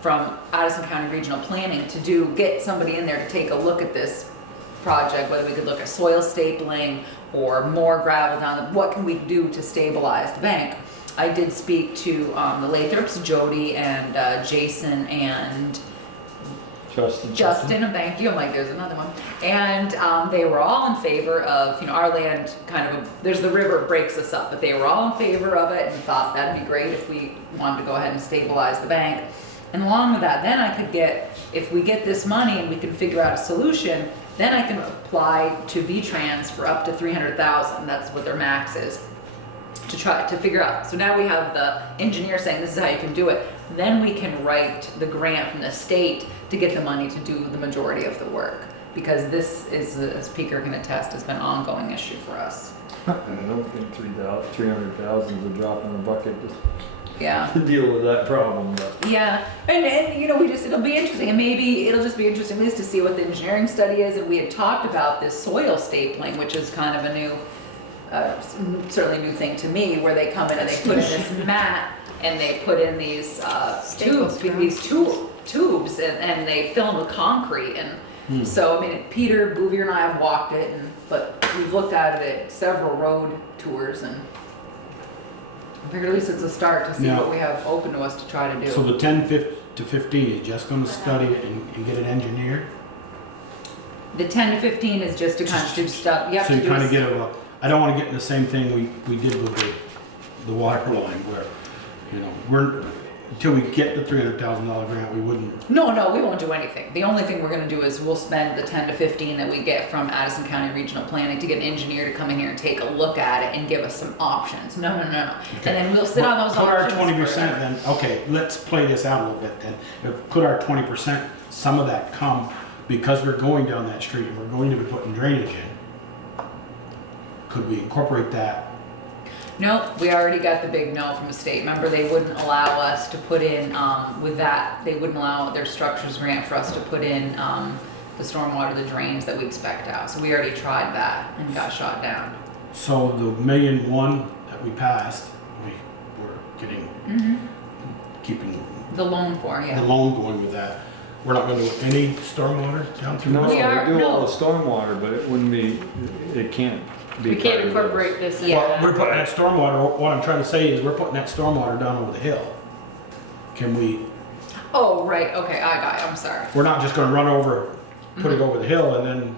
from Addison County Regional Planning to get somebody in there to take a look at this project, whether we could look at soil stapling or more gravel down, what can we do to stabilize the bank? I did speak to the Lathrops, Jody and Jason and Justin, and thank you. I'm like, there's another one. And they were all in favor of, our land there's the river breaks us up, but they were all in favor of it and thought that'd be great if we wanted to go ahead and stabilize the bank. And along with that, then I could if we get this money and we can figure out a solution, then I can apply to V-Trans for up to 300,000. That's what their max is to try to figure out. So now we have the engineer saying this is how you can do it. Then we can write the grant from the state to get the money to do the majority of the work. Because this is, as Peaker can attest, has been an ongoing issue for us. I don't think 300,000 is a drop in the bucket Yeah. to deal with that problem, but. Yeah, and it'll be interesting, and maybe it'll just be interesting at least to see what the engineering study is. And we had talked about this soil stapling, which is kind of a new, certainly new thing to me, where they come in and they put in this mat and they put in these tubes, and they fill them with concrete. And so, Peter Bouvier and I have walked it, but we've looked at it at several road tours, and I figured at least it's a start to see Now- what we have open to us to try to do. So the 10 to 15 is just gonna study it and get it engineered? The 10 to 15 is just to kind of do stuff. You have So to you do kinda a- get I don't wanna get in the same thing we did with the water line where, until we get the $300,000 grant, we wouldn't. No, we won't do anything. The only thing we're gonna do is we'll spend the 10 to 15 that we get from Addison County Regional Planning to get an engineer to come in here and take a look at it and give us some options. No. And then we'll sit on those Put our options. 20% forever. then, okay, let's play this out a little bit then. Put our 20%, some of that come, because we're going down that street and we're going to be putting drainage in. Could we incorporate that? Nope, we already got the big no from the state. Remember, they wouldn't allow us to put in, with that, they wouldn't allow their structures grant for us to put in the stormwater, the drains that we expect out. So we already tried that and got shot down. So the $1.1 million that we passed, we were getting, keeping. The loan for, the yeah. loan going with that. We're not gonna do any stormwater down through No, Bristol? We are- we do all no. the stormwater, but it wouldn't be, it can't be We part can't of this. incorporate this in Yeah. Well, we're putting that stormwater, what I'm trying to say is we're putting that stormwater down over the hill. Can we, Oh, right, okay, I got it, I'm sorry. we're not just gonna run over, put it over the hill and then,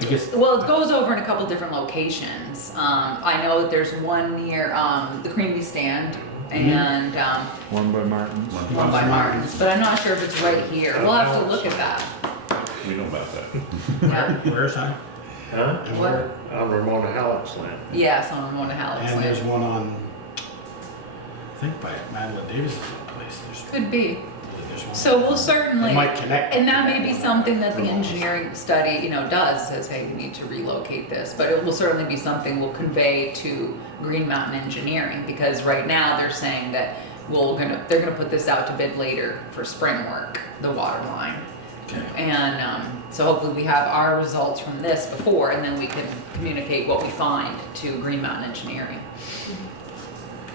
I guess, Well, it goes over in a couple different locations. I know that there's one near, the Creamy Stand and, One by Martin's. one by Martin's, but I'm not sure if it's right here. We'll have to look at that. We know about that. Yeah. where's that? Huh? And What? where, On Ramona Hallett's land. Yes, on Ramona Hallett's and there's land. one on, I think by Madeline Davis's place, Could be. there's one. So we'll certainly. It might connect. And that may be something that the engineering study, does, says, hey, you need to relocate this, but it will certainly be something we'll convey to Green Mountain Engineering, because right now they're saying that they're gonna put this out to bid later for spring work, the water line. Okay. And, so hopefully we have our results from this before, and then we can communicate what we find to Green Mountain Engineering.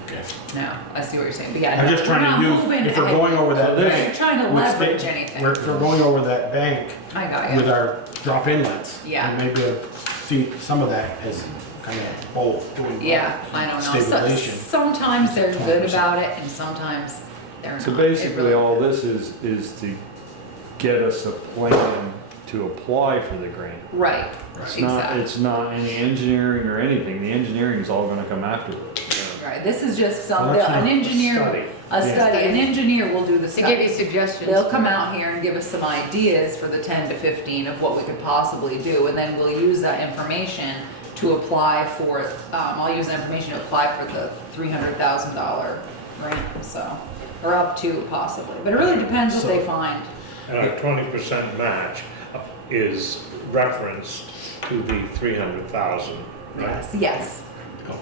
Okay. Now, I see what you're saying, but yeah. I'm just we're not trying to moving use, if we're ahead. going over that We're bank, trying to with leverage state- anything. if we're going over that bank I got with you. our drop inlets. Yeah. And maybe see some of that as kind of both doing. both. Yeah, I don't know. Stabilization. Sometimes they're good 20%. about it, and sometimes they're not. So It basically, really- all this is to get us a plan to apply for the grant. Right, It's exactly. not any engineering or anything, the engineering is all gonna come afterwards. Right, this is just Well, that's an not engineer, Study. a study, an engineer will do the To give you study. suggestions. They'll come out here and give us some ideas for the 10 to 15 of what we could possibly do, and then we'll use that information to apply for, I'll use that information to apply for the $300,000 grant, so, or up to possibly, but it really depends what they find. And our 20% match is referenced to the 300,000, right? Yes, yes. Oh.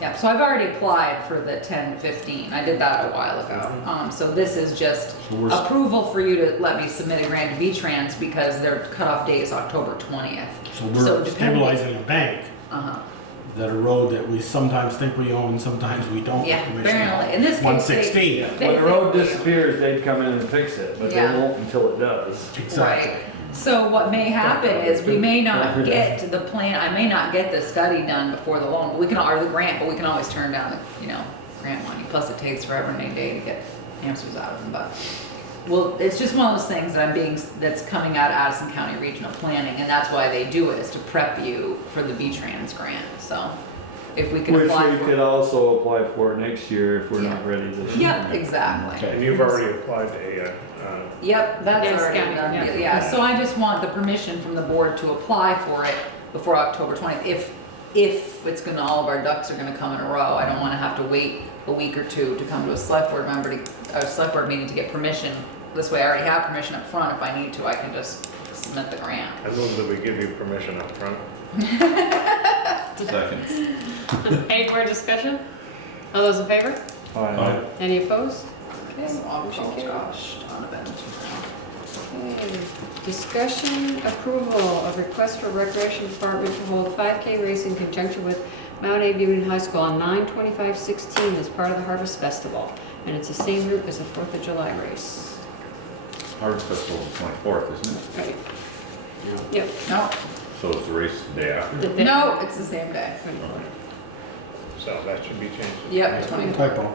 Yeah, so I've already applied for the 10 to 15. I did that a while ago. So this is just So we're- approval for you to let me submit a grant to V-Trans because their cutoff date is October 20th. So So we're depending- stabilizing a bank, Uh-huh. that a road that we sometimes think we own, sometimes we don't. Yeah, Commissioner. apparently. In this case, 116. they When the road think we- disappears, they'd come in and fix it, but they Yeah. won't until it does. Exactly. Right. So what may happen is we may not get the plan, I may not get the study done before the loan, or the grant, but we can always turn down the, grant money. Plus it takes forever and a day to get answers out of them, but. Well, it's just one of those things that's coming out of Addison County Regional Planning, and that's why they do it, is to prep you for the V-Trans grant, so. If we can Which apply we for. could also apply for next year if we're Yeah. not ready this year. Yep, exactly. And you've already applied Yep, that's Yes, already county, done, yeah. yeah, so I just want the permission from the board to apply for it before October 20th, if it's gonna, all of our ducks are gonna come in a row, I don't wanna have to wait a week or two to come to a select board select board meeting to get permission. This way I already have permission up front, if I need to, I can just submit the grant. I move that we give you permission up front. Second. Any more discussion? All those in favor? Aye. Any opposed? Okay, so I'll Motion call carries. Josh Donovan. Okay. Discussion approval of request for Recreation Department to hold 5K race in conjunction with Mount Abe Union High School on 9/25/16 as part of the Harvest Festival. And it's the same route as the 4th of July race. Harvest Festival is 24th, isn't it? Right. Yep. No, So it's the race the day after. no, it's the same day. So that should be changed. Yep, 24. Typo.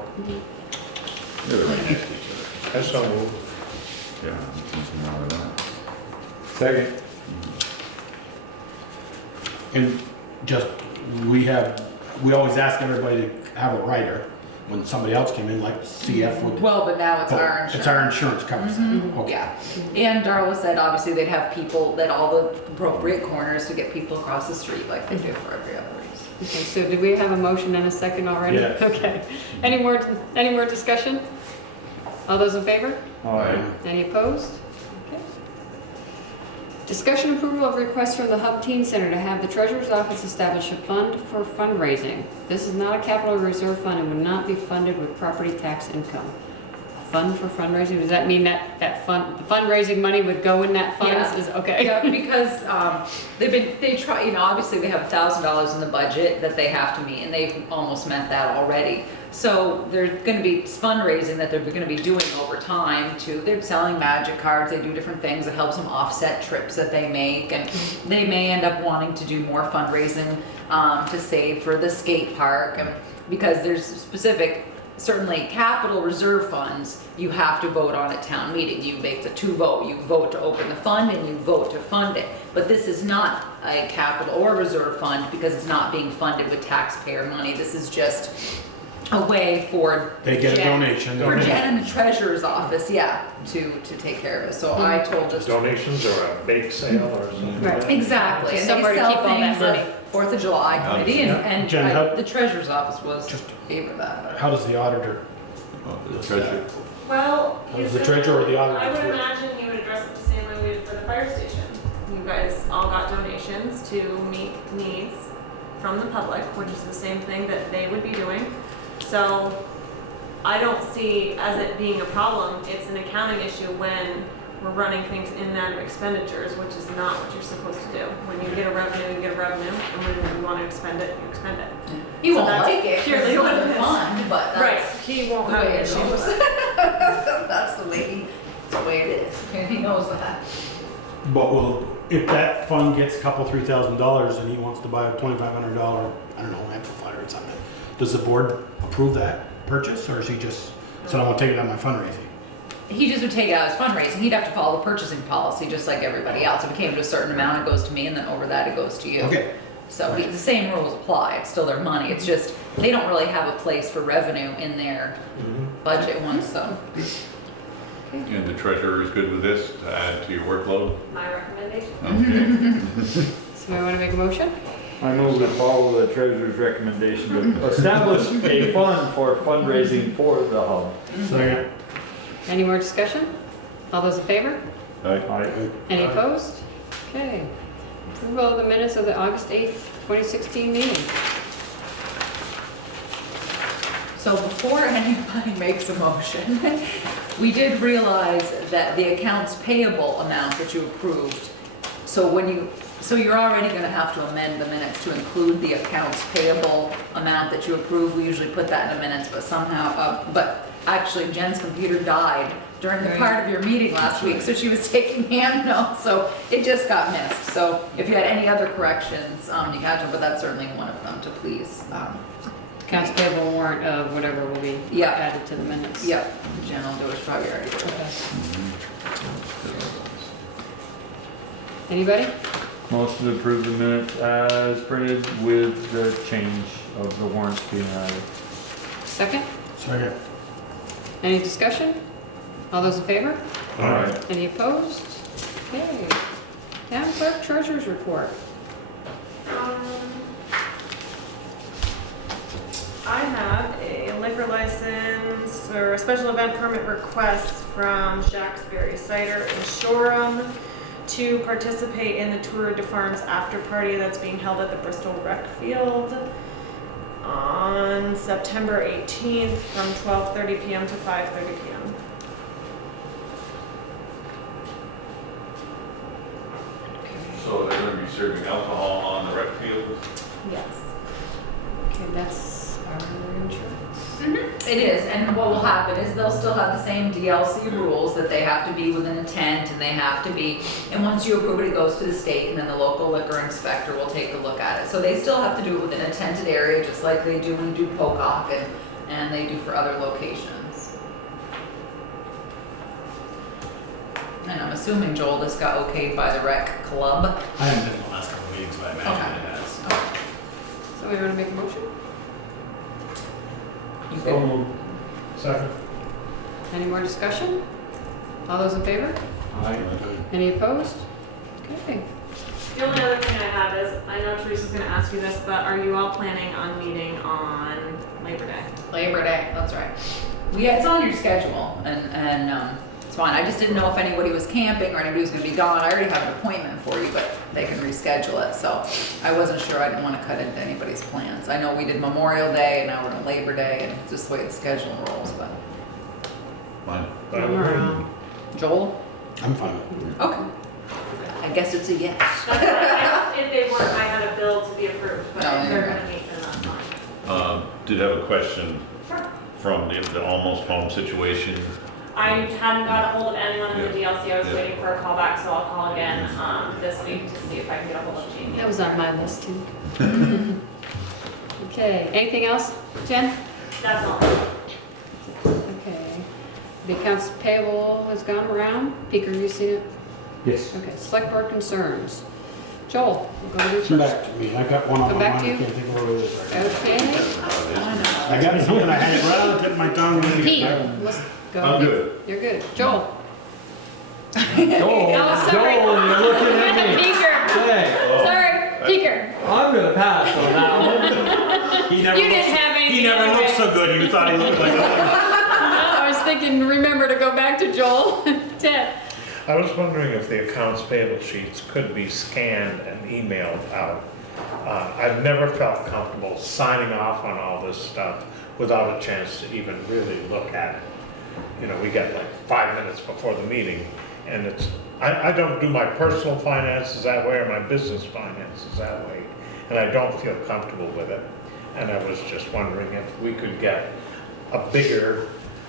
They're right next to each That's so moved. other. Yeah, nothing wrong with that. Second. And just, we always ask everybody to have a writer when somebody else came in, like CF would. Well, but now it's Oh, our insurance. It's our insurance covers Mhm. that. Okay. Yeah, and Darla said obviously they'd have people at all the appropriate corners to get people across the street like they do for every other race. Okay, so did we have a motion and a second already? Yes. Okay. Any more discussion? All those in favor? Aye. Any opposed? Okay. Discussion approval of request from the Hub Teen Center to have the Treasurer's Office establish a fund for fundraising. This is not a capital reserve fund and would not be funded with property tax income. A fund for fundraising? Does that mean that the fundraising money would go in that fund? Yeah. Okay. Yeah, because they try, you know, obviously they have $1,000 in the budget that they have to meet, and they've almost met that already. So there's gonna be fundraising that they're gonna be doing over time they're selling magic cards, they do different things that helps them offset trips that they make, and they may end up wanting to do more fundraising to save for the skate park, and because there's specific, certainly capital reserve funds, you have to vote on at town meeting. It's a 2-vote. You vote to open the fund and you vote to fund it. But this is not a capital or reserve fund because it's not being funded with taxpayer money. This is just a way for They get a Jen- donation. for Jen and the treasurer's office, yeah, to take care of it. So I told just Donations or a bake sale or something. Right. exactly. And Somewhere they to sell keep all that things money. like 4th of July committee and Jen, how- the treasurer's office was Just- favor that. How does the auditor? The treasurer. Well, Is the treasurer or the auditor? I would imagine you would address it the same way we did for the fire station. You guys all got donations to meet needs from the public, which is the same thing that they would be doing. So I don't see as it being a problem. It's an accounting issue when we're running things in and out of expenditures, which is not what you're supposed to do. When you get a revenue, you get a revenue, and when you want to expend it, you expend it. He So won't that's like it, purely purely what what it is. fun, but Right, that's he won't the have way an it issue goes. with it. That's the way it is, and he knows that. But if that fund gets a couple $3,000 and he wants to buy a $2,500, I don't know, amplifier or something, does the board approve that purchase, or is he just, so I want to take it out of my fundraising? He just would take it out as fundraising. He'd have to follow the purchasing policy just like everybody else. If it came to a certain amount, it goes to me, and then over that, it goes to you. Okay. So the same rules apply. It's still their money. It's just, they don't really have a place for revenue in their budget once, so. And the treasurer is good with this to add to your workload? My recommendation. Okay. Somebody want to make a motion? I move to follow the treasurer's recommendation to establish a fund for fundraising for the hub. Second. Any more discussion? All those in favor? I, Any opposed? Okay. Approval of the minutes of the August 8th, 2016 meeting. So before anybody makes a motion, we did realize that the accounts payable amount that you approved, so you're already gonna have to amend the minutes to include the accounts payable amount that you approved. We usually put that in the minutes, but somehow, but actually Jen's computer died during the part of your meeting last week, so she was taking hand notes, so it just got missed. So if you had any other corrections, you had to, but that's certainly one of them to please. Accounts payable warrant of whatever will be Yeah. added to the minutes. Yep, Jen will do it, she probably already did it. Anybody? motion to approve the minutes as printed with the change of the warrants being added. Second? Second. Any discussion? All those in favor? Alright. Any opposed? Okay. Town clerk treasurer's report. I have a liquor license or a special event permit request from Shacksbury Cider in Shoreham to participate in the Tour de France after party that's being held at the Bristol Rec Field on September 18th from 12:30 p.m. to 5:30 p.m. So they're gonna be serving alcohol on the rec field? Yes. Okay, that's our insurance. It is, and what will happen is they'll still have the same DLC rules that they have to be within a tent and they have to be, and once you approve it, it goes to the state and then the local liquor inspector will take a look at it. So they still have to do it within a tented area, just like they do when you do Pocock and they do for other locations. And I'm assuming, Joel, this got okayed by the rec club. I haven't been in the last couple of meetings, but I imagine it has. So we want to make a motion? You So can, moved. Second. Any more discussion? All those in favor? Any opposed? Okay. The only other thing I have is, I know Teresa's gonna ask you this, but are you all planning on meeting on Labor Day? Labor Day, that's right. It's on your schedule and it's fine. I just didn't know if anybody was camping or anybody was gonna be gone. I already have an appointment for you, but they can reschedule it, so I wasn't sure. I didn't wanna cut into anybody's plans. I know we did Memorial Day and now we're on Labor Day and it's just the way the schedule rolls, but. Fine. I'm around. Joel? I'm fine with it. Okay. I guess it's a yes. That's fine. If they weren't, I had a bill to be approved, but No, if they're you're gonna meet, then that's fine. Did have a question Sure. from the almost home situation. I hadn't got a hold of anyone in the DLC. I was Yeah. waiting for a call back, so I'll call again this week to see if I can get a hold of Jamie. That was on my list too. Okay, anything else, Jen? That's all. Okay. The accounts payable has gone around. Peter, you seen it? Yes. Okay, select board concerns. Joel, we'll go to you Come first. back to me, I got one on Come my back mind, to I you? can't think of what it is right Okay. now. I got something, I had it right on the tip of my tongue. Pete, let's go. I'm good. You're good. Joel. Joel, Oh, sorry. Joel, you're looking at me. Peter. Hey, Sorry, Peter. I'm gonna pass on that one. He never You didn't looks- have anything. He never anyway. looked so good, you thought he looked like a... I was thinking, remember to go back to Joel. Ted. I was wondering if the accounts payable sheets could be scanned and emailed out. I've never felt comfortable signing off on all this stuff without a chance to even really look at it. You know, we get like 5 minutes before the meeting, and I don't do my personal finances that way or my business finances that way, and I don't feel comfortable with it. And I was just wondering if we could get a bigger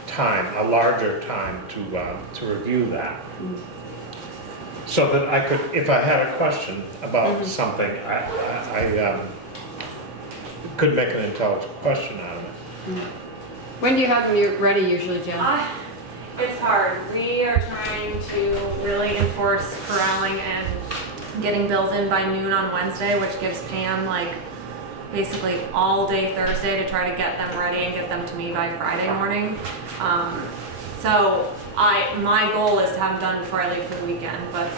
time, a larger time to review that. So that I could, if I had a question about something, I could make an intelligent question out of it. When do you have them ready usually, Jen? It's hard. We are trying to really enforce corralling and getting bills in by noon on Wednesday, which gives Pam like basically all day Thursday to try to get them ready and get them to me by Friday morning. So my goal is to have them done before I leave for the weekend, but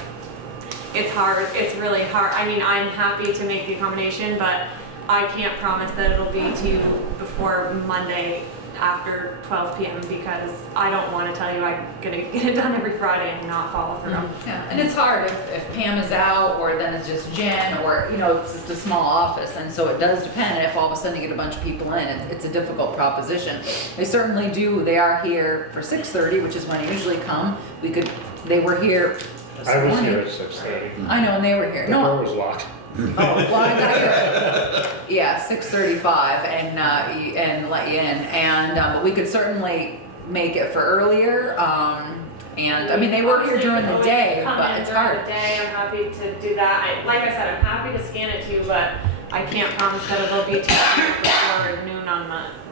it's hard. It's really hard. I mean, I'm happy to make the accommodation, but I can't promise that it'll be to you before Monday after 12 p.m. because I don't want to tell you I'm gonna get it done every Friday and not follow through. Yeah, and it's hard if Pam is out, or then it's just Jen, or, you know, it's just a small office, and so it does depend if all of a sudden you get a bunch of people in, it's a difficult proposition. They certainly do, they are here for 6:30, which is when I usually come. They were here this I was morning. here at 6:30. I know, and they were here. The door was locked. Oh, well, I got here, yeah, 6:35 and let you in, and but we could certainly make it for earlier. And I mean, they were here Obviously, during you the can day, always come but in it's during hard. the day, I'm happy to do that. Like I said, I'm happy to scan it to you, but I can't promise that it'll be to you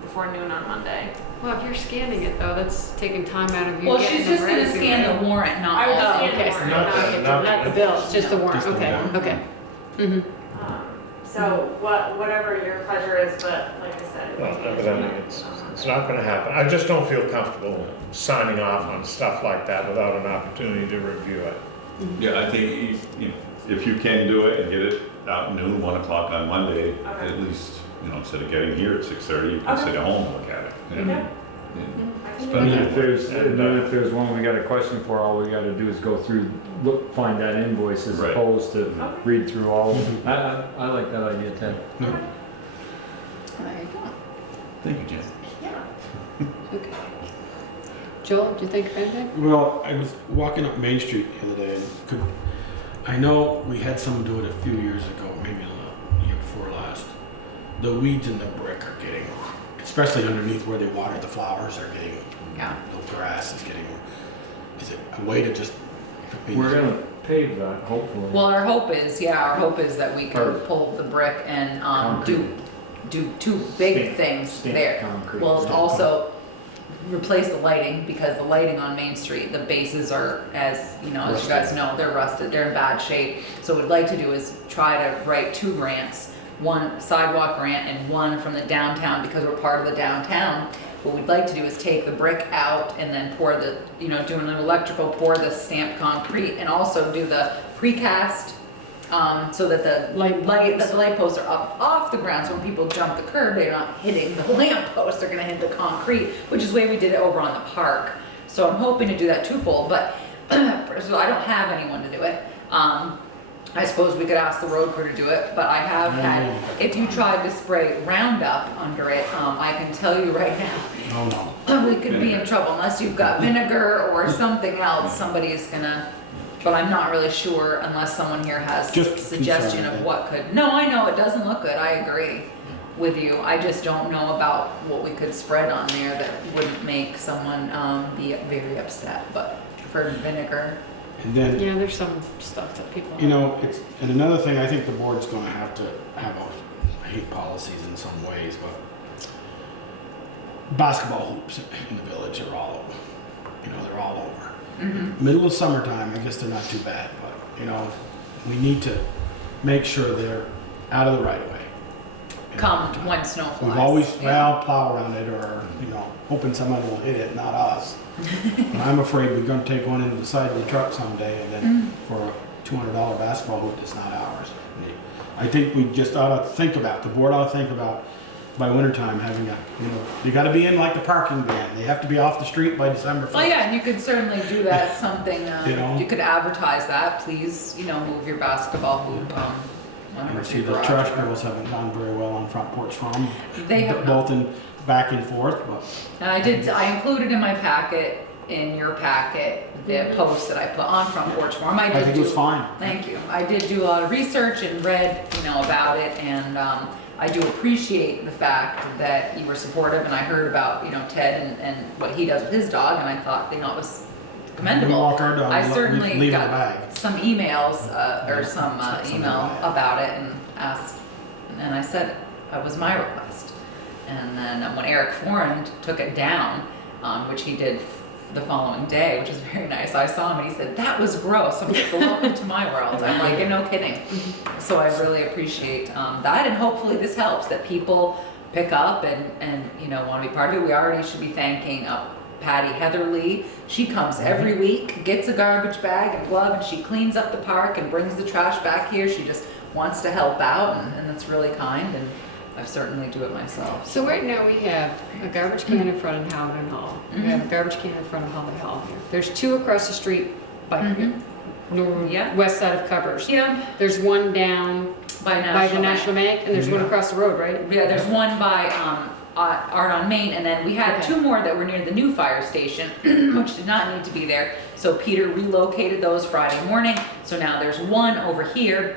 before noon on Monday. Well, if you're scanning it though, that's taking time out of you. Well, getting she's them just gonna ready. scan the warrant, not I would all. just Oh, scan the okay. warrant, Not Not the bills, just the warrant. Just the Okay, warrant. okay. Mhm. So whatever your pleasure is, but like I said. Well, evidently, it's not gonna happen. I just don't feel comfortable signing off on stuff like that without an opportunity to review it. Yeah, I think if you can do it and get it out noon, 1 o'clock on Monday, Okay. at least, instead of getting here at 6:30, you can Okay. sit at home and look at it. Okay. Yeah. I can do I mean, that. if there's one we got a question for, all we gotta do is go through, find that invoice as Right. opposed to Okay. read through all of them. I like that idea, Ted. There you go. Thank you, Jen. Yeah. Okay. Joel, do you think of anything? Well, I was walking up Main Street the other day, and I know we had someone do it a few years ago, maybe the year before last. The weeds in the brick are getting, especially underneath where they water the flowers, are getting, Yeah. the grass is getting, is it a way to just? We're gonna pave that, hopefully. Well, our hope is that we Or- can pull the brick and Concrete. do two big Stamp- things stamp there. concrete. We'll Stamp also replace the lighting, because the lighting on Main Street, the bases are, as you guys know, they're rusted, they're in bad shape. So what we'd like to do is try to write 2 grants, one sidewalk grant and one from the downtown, because we're part of the downtown. What we'd like to do is take the brick out and then pour do an electrical, pour the stamped concrete, and also do the precast, so that the light posts are up off the ground, so when people jump the curb, they're not hitting the lamp post, they're gonna hit the concrete, which is the way we did it over on the park. So I'm hoping to do that twofold, but so I don't have anyone to do it. I suppose we could ask the road crew to do it, but I have had, if you tried to spray Roundup under it, I can tell you right now, Oh, no. we could be in trouble unless you've got vinegar or something else, somebody's gonna, but I'm not really sure unless someone here has Just suggestion concerned, of yeah. what could, no, I know, it doesn't look good, I agree with you. I just don't know about what we could spread on there that wouldn't make someone, be very upset, but for vinegar. And then, Yeah, there's some stuff that people. you know, it's, and another thing, I think the board's gonna have to have I hate policies in some ways, but basketball hoops in the village are all over. You know, they're all over. Middle of summertime, I guess they're not too bad, but, you know, we need to make sure they're out of the right of way. Come when snow flies. We've always, Yeah. well, plow around it or, you know, hoping somebody will hit it, not us. But I'm afraid we're gonna take one into the side of the truck someday and then for a $200 basketball hoop that's not ours. I think we just ought to think about, the board ought to think about by wintertime having a, you know, you gotta be in like the parking ban. They have to be off the street by December 1st. Oh yeah, and you could certainly do that, something, You know? you could advertise that, please, you know, move your basketball hoop, I see the trash bills haven't gone very well on Front Porch Farm. They have not. Both in back and forth, but And I included in my packet, in your packet, the post that I put on Front Porch Forum. I think it was fine. Thank you. I did do a lot of research and read, you know, about it, and I do appreciate the fact that you were supportive, and I heard about, you know, Ted and what he does with his dog, and I thought, you know, it was commendable. We walk our dog, I we certainly leave in the got bag. some emails, or some Something email like that. about it and asked, and I said, that was my request. And then when Eric Forand took it down, which he did the following day, which was very nice, I saw him and he said, that was gross. I'm like, welcome to my world. I'm like, no kidding. So I really appreciate that, and hopefully this helps, that people pick up and you know, want to be part of it. We already should be thanking Patty Heatherly. She comes every week, gets a garbage bag and glove, and she cleans up the park and brings the trash back here. She just wants to help out, and that's really kind, and I certainly do it myself. So right now we have a garbage can in front of Howden Hall. We have a garbage can in front of Holly Hall here. There's two across the street by west side of Covers. Yeah, There's one down by the National Bank, and there's one across the road, right? Yeah, there's one by Art on Main, and then we had Okay. two more that were near the new fire station, which did not need to be there. So Peter relocated those Friday morning. So now there's one over here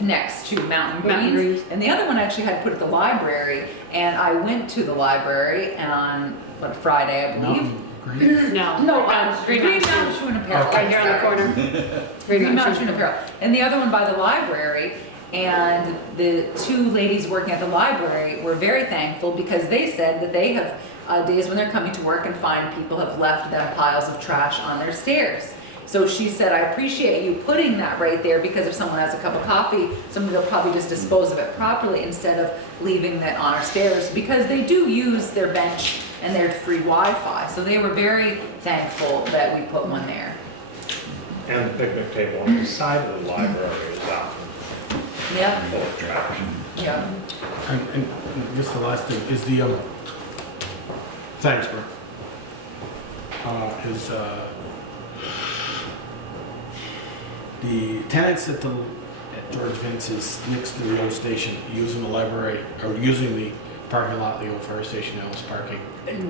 next to Mountain Breeze, and the other one actually had put at the library. And I went to the library on Friday, I believe. Green. No, Green Mountain Shoe and Apparel. right here on the corner. Green Mountain Shoe and Apparel. And the other one by the library. And the two ladies working at the library were very thankful because they said that they have days when they're coming to work and find people have left them piles of trash on their stairs. So she said, I appreciate you putting that right there, because if someone has a cup of coffee, somebody will probably just dispose of it properly instead of leaving that on our stairs, because they do use their bench and their free Wi-Fi. So they were very thankful that we put one there. And the picnic table on the side of the library is out Yep, full of trash. yep. And I guess the last thing is the, thanks, Bert. Is, the tenants at George Vince's next to the old station, using the library, or using the parking lot, the old fire station, Ellis parking.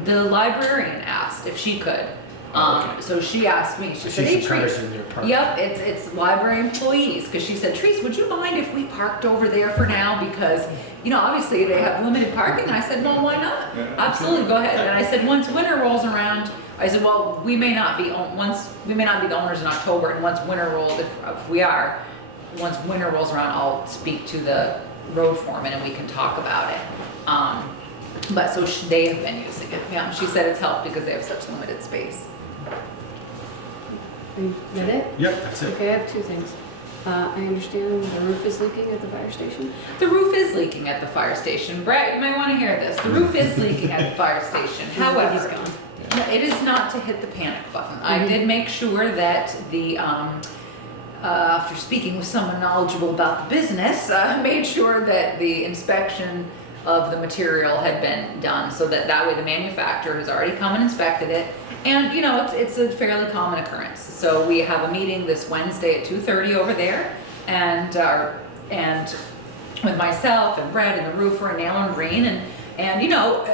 The librarian asked if she could. Okay. So she asked me, she I said, see hey, some cars Trees. in there parked. Yep, it's library employees, because she said, Trees, would you mind if we parked over there for now? Because, you know, obviously they have limited parking. And I said, well, why not? Absolutely, go ahead. And I said, once winter rolls around, I said, well, we may not be the owners in October, and once winter rolls, if we are, once winter rolls around, I'll speak to the road foreman and we can talk about it. But so they have been using it. Yeah, she said it's helped because they have such limited space. Is that it? Yep, that's it. Okay, I have two things. I understand the roof is leaking at the fire station. The roof is leaking at the fire station. Brett, you might want to hear this. The roof is leaking at the fire station. He's However, gone. it is not to hit the panic button. I did make sure that the, after speaking with someone knowledgeable about the business, made sure that the inspection of the material had been done, so that way the manufacturer has already come and inspected it. And you know, it's a fairly common occurrence. So we have a meeting this Wednesday at 2:30 over there. and with myself and Brett and the roofer and Alan Green and you know,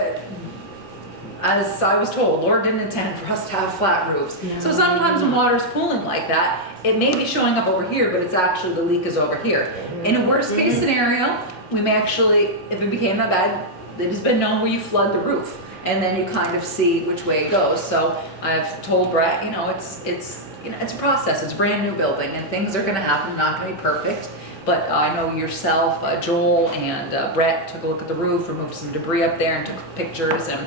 as I was told, Lord didn't intend for us to have flat roofs. So sometimes when water's pooling like that, it may be showing up over here, but it's actually, the leak is over here. In a worst case scenario, we may actually, if it became that bad, it has been known where you flood the roof and then you kind of see which way it goes. So I've told Brett, you know, it's you know, it's a process, it's a brand new building and things are gonna happen, not gonna be perfect. But I know yourself, Joel and Brett took a look at the roof, removed some debris up there and took pictures, and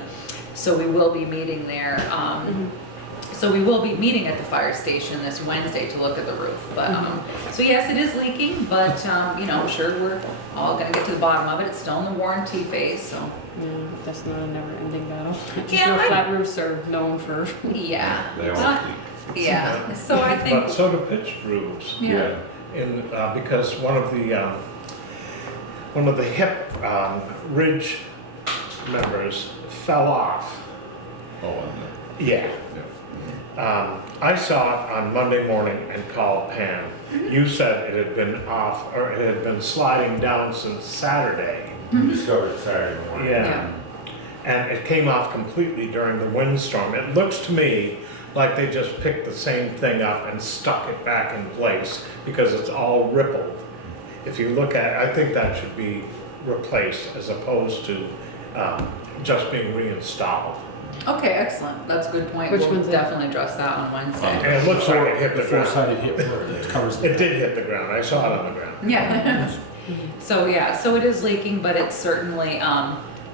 so we will be meeting there. So we will be meeting at the fire station this Wednesday to look at the roof. But so yes, it is leaking, but you know, I'm sure we're all gonna get to the bottom of it. It's still in the warranty phase, so. Yeah, that's not a never-ending battle. Just Yeah, know flat roofs are known for. Yeah. They all Not- Yeah. So I think. But so do pitched roofs. Yeah. Because one of the hip ridge members fell off. Oh, and Yeah. I saw it on Monday morning and called Pam. You said it had been off, or it had been sliding down since Saturday. We discovered it Saturday morning. Yeah. And it came off completely during the windstorm. It looks to me like they just picked the same thing up and stuck it back in place because it's all rippled. If you look at it, I think that should be replaced as opposed to just being reinstalled. Okay, excellent. That's a good point. Which We'll one's it? definitely address that on Wednesday. And it looks like it hit The the ground. four-sided hip roof that covers the. It did hit the ground. I saw it on the ground. Yeah. So yeah, so it is leaking, but it's certainly,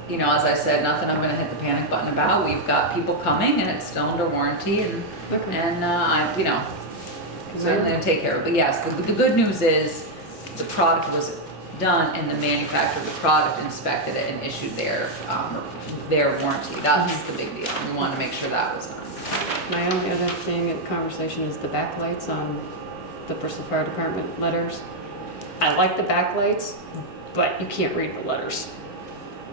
you know, as I said, nothing I'm gonna hit the panic button about. We've got people coming and it's still under warranty and, Okay. I, you know, certainly gonna take care of it. But yes, the good news is the product was done and the manufacturer of the product inspected it and issued their warranty. That's the big deal. We wanted to make sure that was done. My only other thing in conversation is the backlights on the Bristol Fire Department letters. I like the backlights, but you can't read the letters.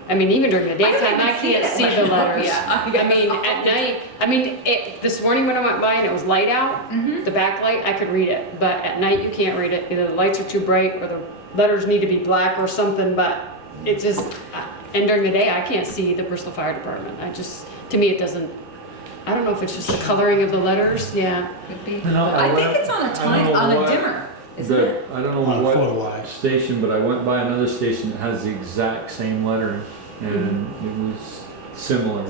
I mean, even during the daytime, I can't see the letters. Yeah, I mean, at night, I mean, this morning when I went by and it was light out, the backlight, I could read it. But at night, you can't read it. Either the lights are too bright or the letters need to be black or something, but it just, and during the day, I can't see the Bristol Fire Department. To me, it doesn't, I don't know if it's just the coloring of the letters, yeah. Could be. You know, I think it's on a dimmer, isn't it? I don't know On what photo-wise. station, but I went by another station that has the exact same lettering, and it was similar.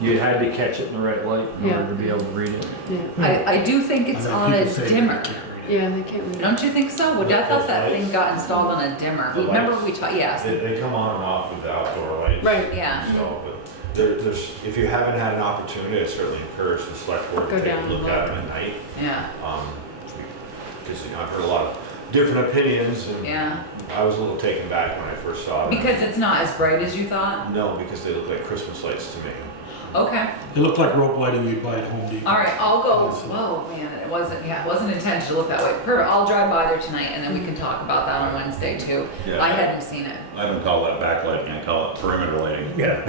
You had to catch it in the right light in Yeah. order to be able to read it. Yeah, I do think it's I've had on a people say they dimmer. can't read it. yeah, they can't read it. Don't you think so? Well, I thought that thing got installed on a dimmer. The Remember lights. we talked, yes, They come on and off with the outdoor lights. Right. yeah. So, but there's, if you haven't had an opportunity, I certainly encourage the select board Go to take down a look and at look. them at night. Yeah, Because, you know, I've heard a lot of different opinions and yeah. I was a little taken back when I first saw them. Because it's not as bright as you thought? No, because they look like Christmas lights to me. Okay, It looked like rope lighting you'd buy at Home Depot. all right, I'll go, whoa, man, it wasn't intended to look that way. Perfect, I'll drive by there tonight and then we can talk about that on Wednesday too. Yeah, I hadn't seen it. I don't call that backlighting, I call it perimeter lighting. Yeah.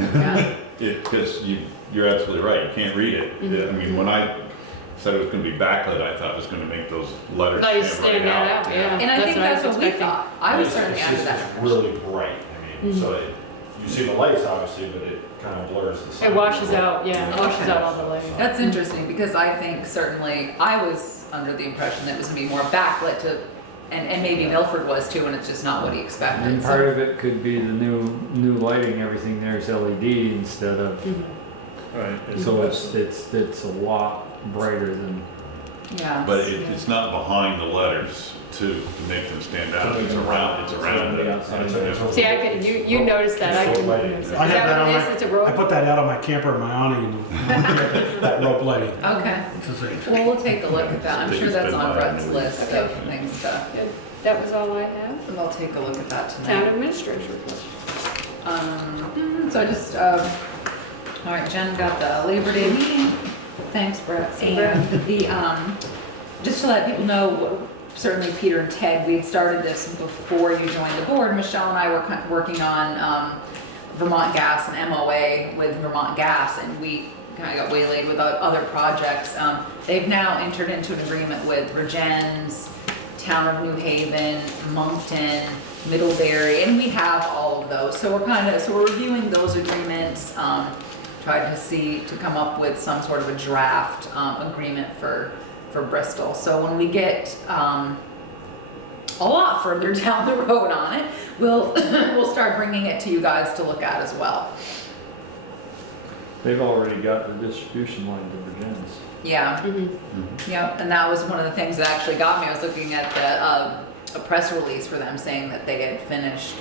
Yeah, Because you're absolutely right, you can't read it. I mean, when I said it was gonna be backlit, I thought it was gonna make those letters Lights stand right out. yeah. and I think what that's what we expecting. thought. I was It's- certainly it's under just- that It's impression. really bright, I mean, so you see the lights obviously, but it kind of blurs the sun. It washes out, yeah, it Okay. washes out all the light. That's interesting because I think certainly I was under the impression that it was gonna be more backlit to, and maybe Milford was too, and it's just not what he expected. And So- part of it could be the new lighting, everything there's LED instead of, Right. so it's a lot brighter than, Yeah. But it's not behind the letters to make them stand out, it's around it. See, I could, you noticed that, I couldn't notice that. I Is have that that on what it is? It's a rope? I put that out on my camper in my awning, that rope lighting. Okay, It's the same thing. well, we'll take a look at that. I'm sure that's on Brett's list of Okay. things to, Good. That was all I have. and I'll take a look at that Town tonight. administrator's report. So I just, all right, Jen got the Labor Day meeting. Thanks, Brett. And the, just to let people know, certainly Peter and Ted, we had started this before you joined the board. Michelle and I were working on Vermont Gas and MOA with Vermont Gas, and we kind of got waylaid with other projects. They've now entered into an agreement with Regen's Town of New Haven, Moncton, Middlebury, and we have all of those. So we're reviewing those agreements, tried to come up with some sort of a draft agreement for Bristol. So when we get a lot further down the road on it, we'll start bringing it to you guys to look at as well. They've already got the distribution line to Virginia's. Yeah. Yep, and that was one of the things that actually got me. I was looking at a press release for them saying that they had finished,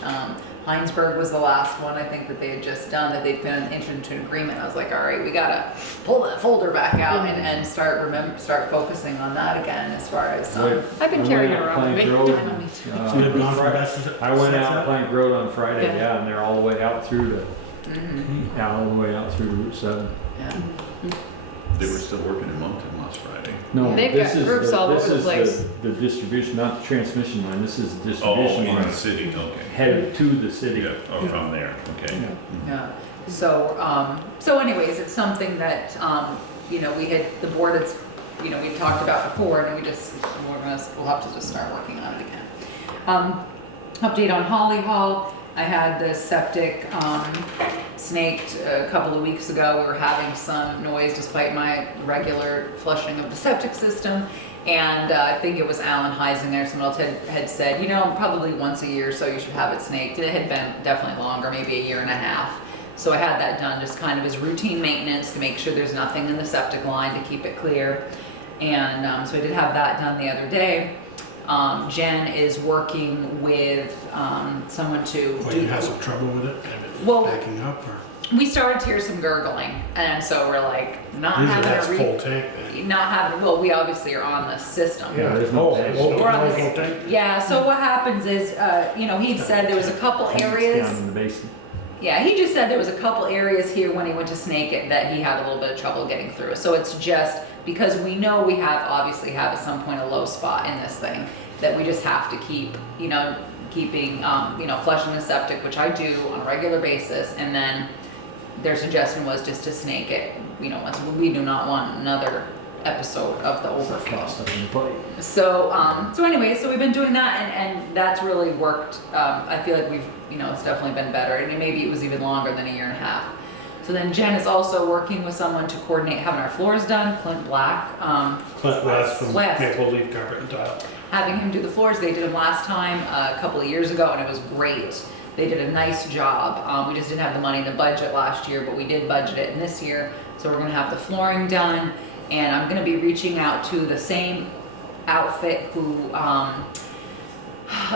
Heinsberg was the last one I think that they had just done, that they'd been entered into an agreement. I was like, all right, we gotta pull that folder back out and start focusing on that again as far as, I've been carrying it around with me. So you've gone from best to- I went out Plank Road on Friday, Yeah. yeah, and they're all the way out through to, Mhm. all the way out through Route 7. Yeah. They were still working in Moncton last Friday. No, They've this got is groups all this over the is place. the distribution, not the transmission line, this is the Oh, distribution in line the city, okay. headed to the city. Yeah, oh, from there, okay. Yeah. Yeah, so anyways, it's something that, the board has, we talked about before, and we'll have to just start working on it again. Update on Holly Hall, I had the septic, snaked a couple of weeks ago. We were having some noise despite my regular flushing of the septic system. And I think it was Alan Heisinger, someone else had said, probably once a year or so you should have it snaked. It had been definitely longer, maybe a year and a half. So I had that done just kind of as routine maintenance to make sure there's nothing in the septic line to keep it clear. And so I did have that done the other day. Jen is working with someone to Well, you have some trouble with it? Have it Well, backing up or? we started to hear some gurgling, and so we're like, not Usually having that's a full tank then. not having, well, we obviously are on the system. Yeah, there's Oh, no tank. oh, We're on no, this- full tank? Yeah, so what happens is, he'd said there was a couple Tanks areas. down in the basement. Yeah, he just said there was a couple areas here when he went to snake it that he had a little bit of trouble getting through. So it's just because we know we obviously have at some point a low spot in this thing that we just have to keep, keeping, flushing the septic, which I do on a regular basis, and then their suggestion was just to snake it, once we do not want another episode of the overflow. Stuff in the pipe. So we've been doing that, and that's really worked. I feel like we've, it's definitely been better, and maybe it was even longer than a year and a half. So then Jen is also working with someone to coordinate having our floors done, Clint Black. Clint West from West. Maple Leaf Carpet and Tile. Having him do the floors. They did them last time, a couple of years ago, and it was great. They did a nice job. We just didn't have the money in the budget last year, but we did budget it in this year. So we're gonna have the flooring done, and I'm gonna be reaching out to the same outfit who,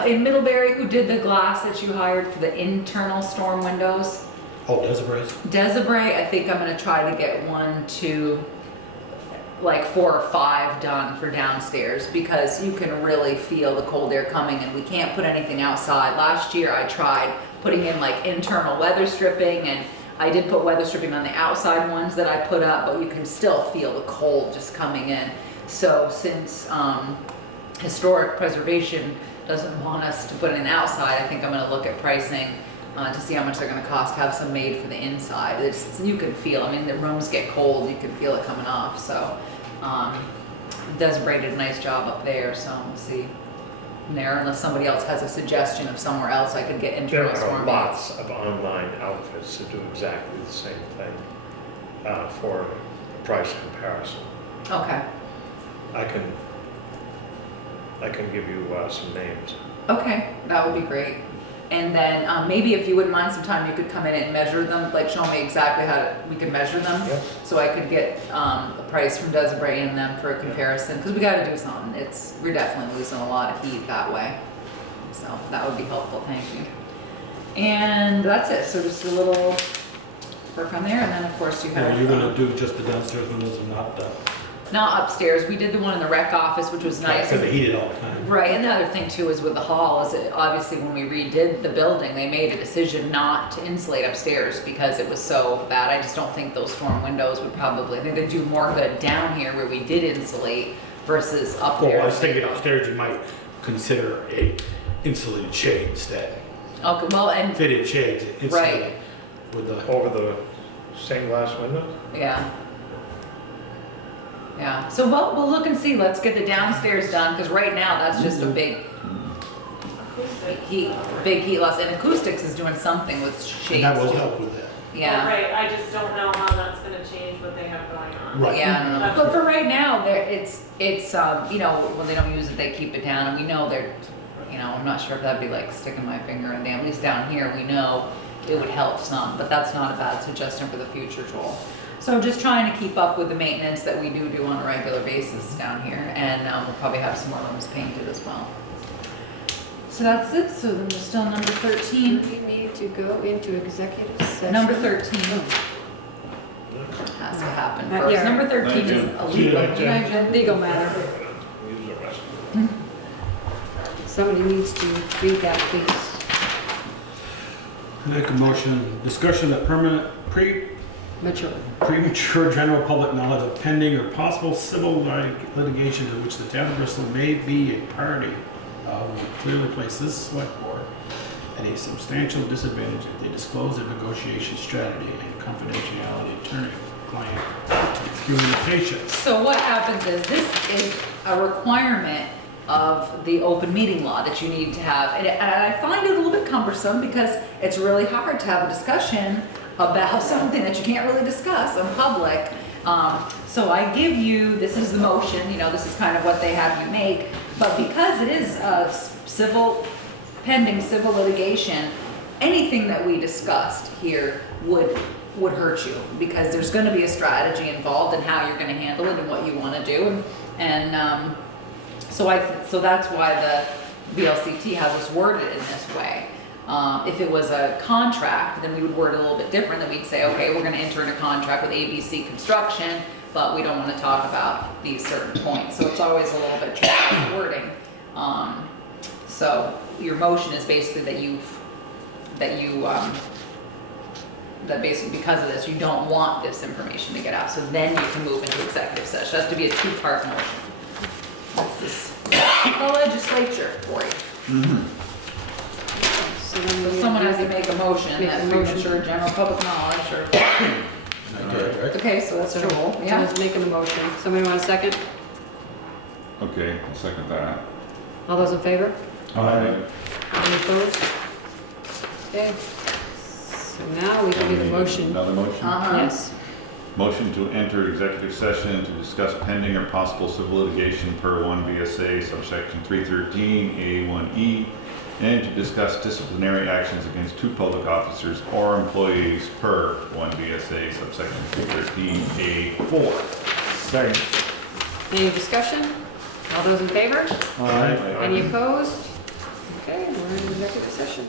in Middlebury, who did the glass that you hired for the internal storm windows. Oh, Desiree. Desiree, I think I'm gonna try to get 1, 2, like 4 or 5 done for downstairs, because you can really feel the cold air coming, and we can't put anything outside. Last year I tried putting in like internal weather stripping, and I did put weather stripping on the outside ones that I put up, but you can still feel the cold just coming in. So since historic preservation doesn't want us to put it in outside, I think I'm gonna look at pricing to see how much they're gonna cost to have some made for the inside. You can feel, the rooms get cold, you can feel it coming off. So Desiree did a nice job up there, so we'll see from there, unless somebody else has a suggestion of somewhere else I could get into There a storm are made. lots of online outfits that do exactly the same thing for price comparison. Okay, I can give you some names. okay, that would be great. And then maybe if you wouldn't mind sometime, you could come in and measure them, like show me exactly how we could measure them. Yep. So I could get a price from Desiree and them for a comparison, because we gotta do something. We're definitely losing a lot of heat that way. So that would be helpful, thank you. And that's it, so just a little work on there, and then of course you have. Now, you're gonna do just the downstairs windows and not the, Not upstairs, we did the one in the rec office, which was nice. because they heat it all the time. Right, and the other thing too is with the hall is that obviously when we redid the building, they made a decision not to insulate upstairs because it was so bad. I just don't think those storm windows would probably, I think they'd do more good down here where we did insulate versus up there. Well, I was thinking upstairs you might consider a insulated shade instead. Okay, well, and, Fitted shades, insulated with the, Over the stained glass windows? yeah. Yeah, so we'll look and see, let's get the downstairs done, because right now, that's just a big heat loss, and acoustics is doing something with And shades. that will help with that. Yeah, Right, I just don't know how that's gonna change what they have going on. Right. yeah, I don't know, but for right now, it's, you know, when they don't use it, they keep it down, and we know they're, you know, I'm not sure if that'd be like sticking my finger in there, at least down here, we know it would help some, but that's not a bad suggestion for the future, Joel. So just trying to keep up with the maintenance that we do on a regular basis down here, and we'll probably have some more rooms painted as well. So that's it, so then we're still number 13. We need to go into executive session. Number 13 has to happen first. Yeah. Number 13 is a legal, Legal matter. Use the restroom. Somebody needs to read that, please. Make a motion, discussion of Mature. premature general public knowledge of pending or possible civil litigation to which the town of Bristol may be a party will clearly place this select board at a substantial disadvantage if they disclose their negotiation strategy and confidentiality attorney-client communications. So what happens is, this is a requirement of the open meeting law that you need to have. And I find it a little bit cumbersome because it's really hard to have a discussion about something that you can't really discuss in public. So I give you, this is the motion, you know, this is kind of what they have you make, but because it is pending civil litigation, anything that we discussed here would hurt you, because there's gonna be a strategy involved in how you're gonna handle it and what you wanna do. And so that's why the VLCT has us worded in this way. If it was a contract, then we would word it a little bit different, then we'd say, okay, we're gonna enter into a contract with ABC Construction, but we don't wanna talk about these certain points. So it's always a little bit tricky wording. So your motion is basically that basically because of this, you don't want this information to get out. So then you can move into executive session. It has to be a two-part motion. That's this, the legislature for you. So then we Someone has to make a motion Make that a motion. premature general public knowledge or, I did, right? okay, so that's Joel, yeah. Someone's making a motion. Somebody want a second? Okay, I'll second that. All those in favor? Aye. Any opposed? Okay. So now we can get a motion. Another motion? Uh-huh. Yes. Motion to enter executive session to discuss pending or possible civil litigation per 1 VSA subsection 313A1E, and to discuss disciplinary actions against 2 public officers or employees per 1 VSA subsection 313A4. Second. Any discussion? All those in favor? Aye. Any opposed? Okay, we're in executive session.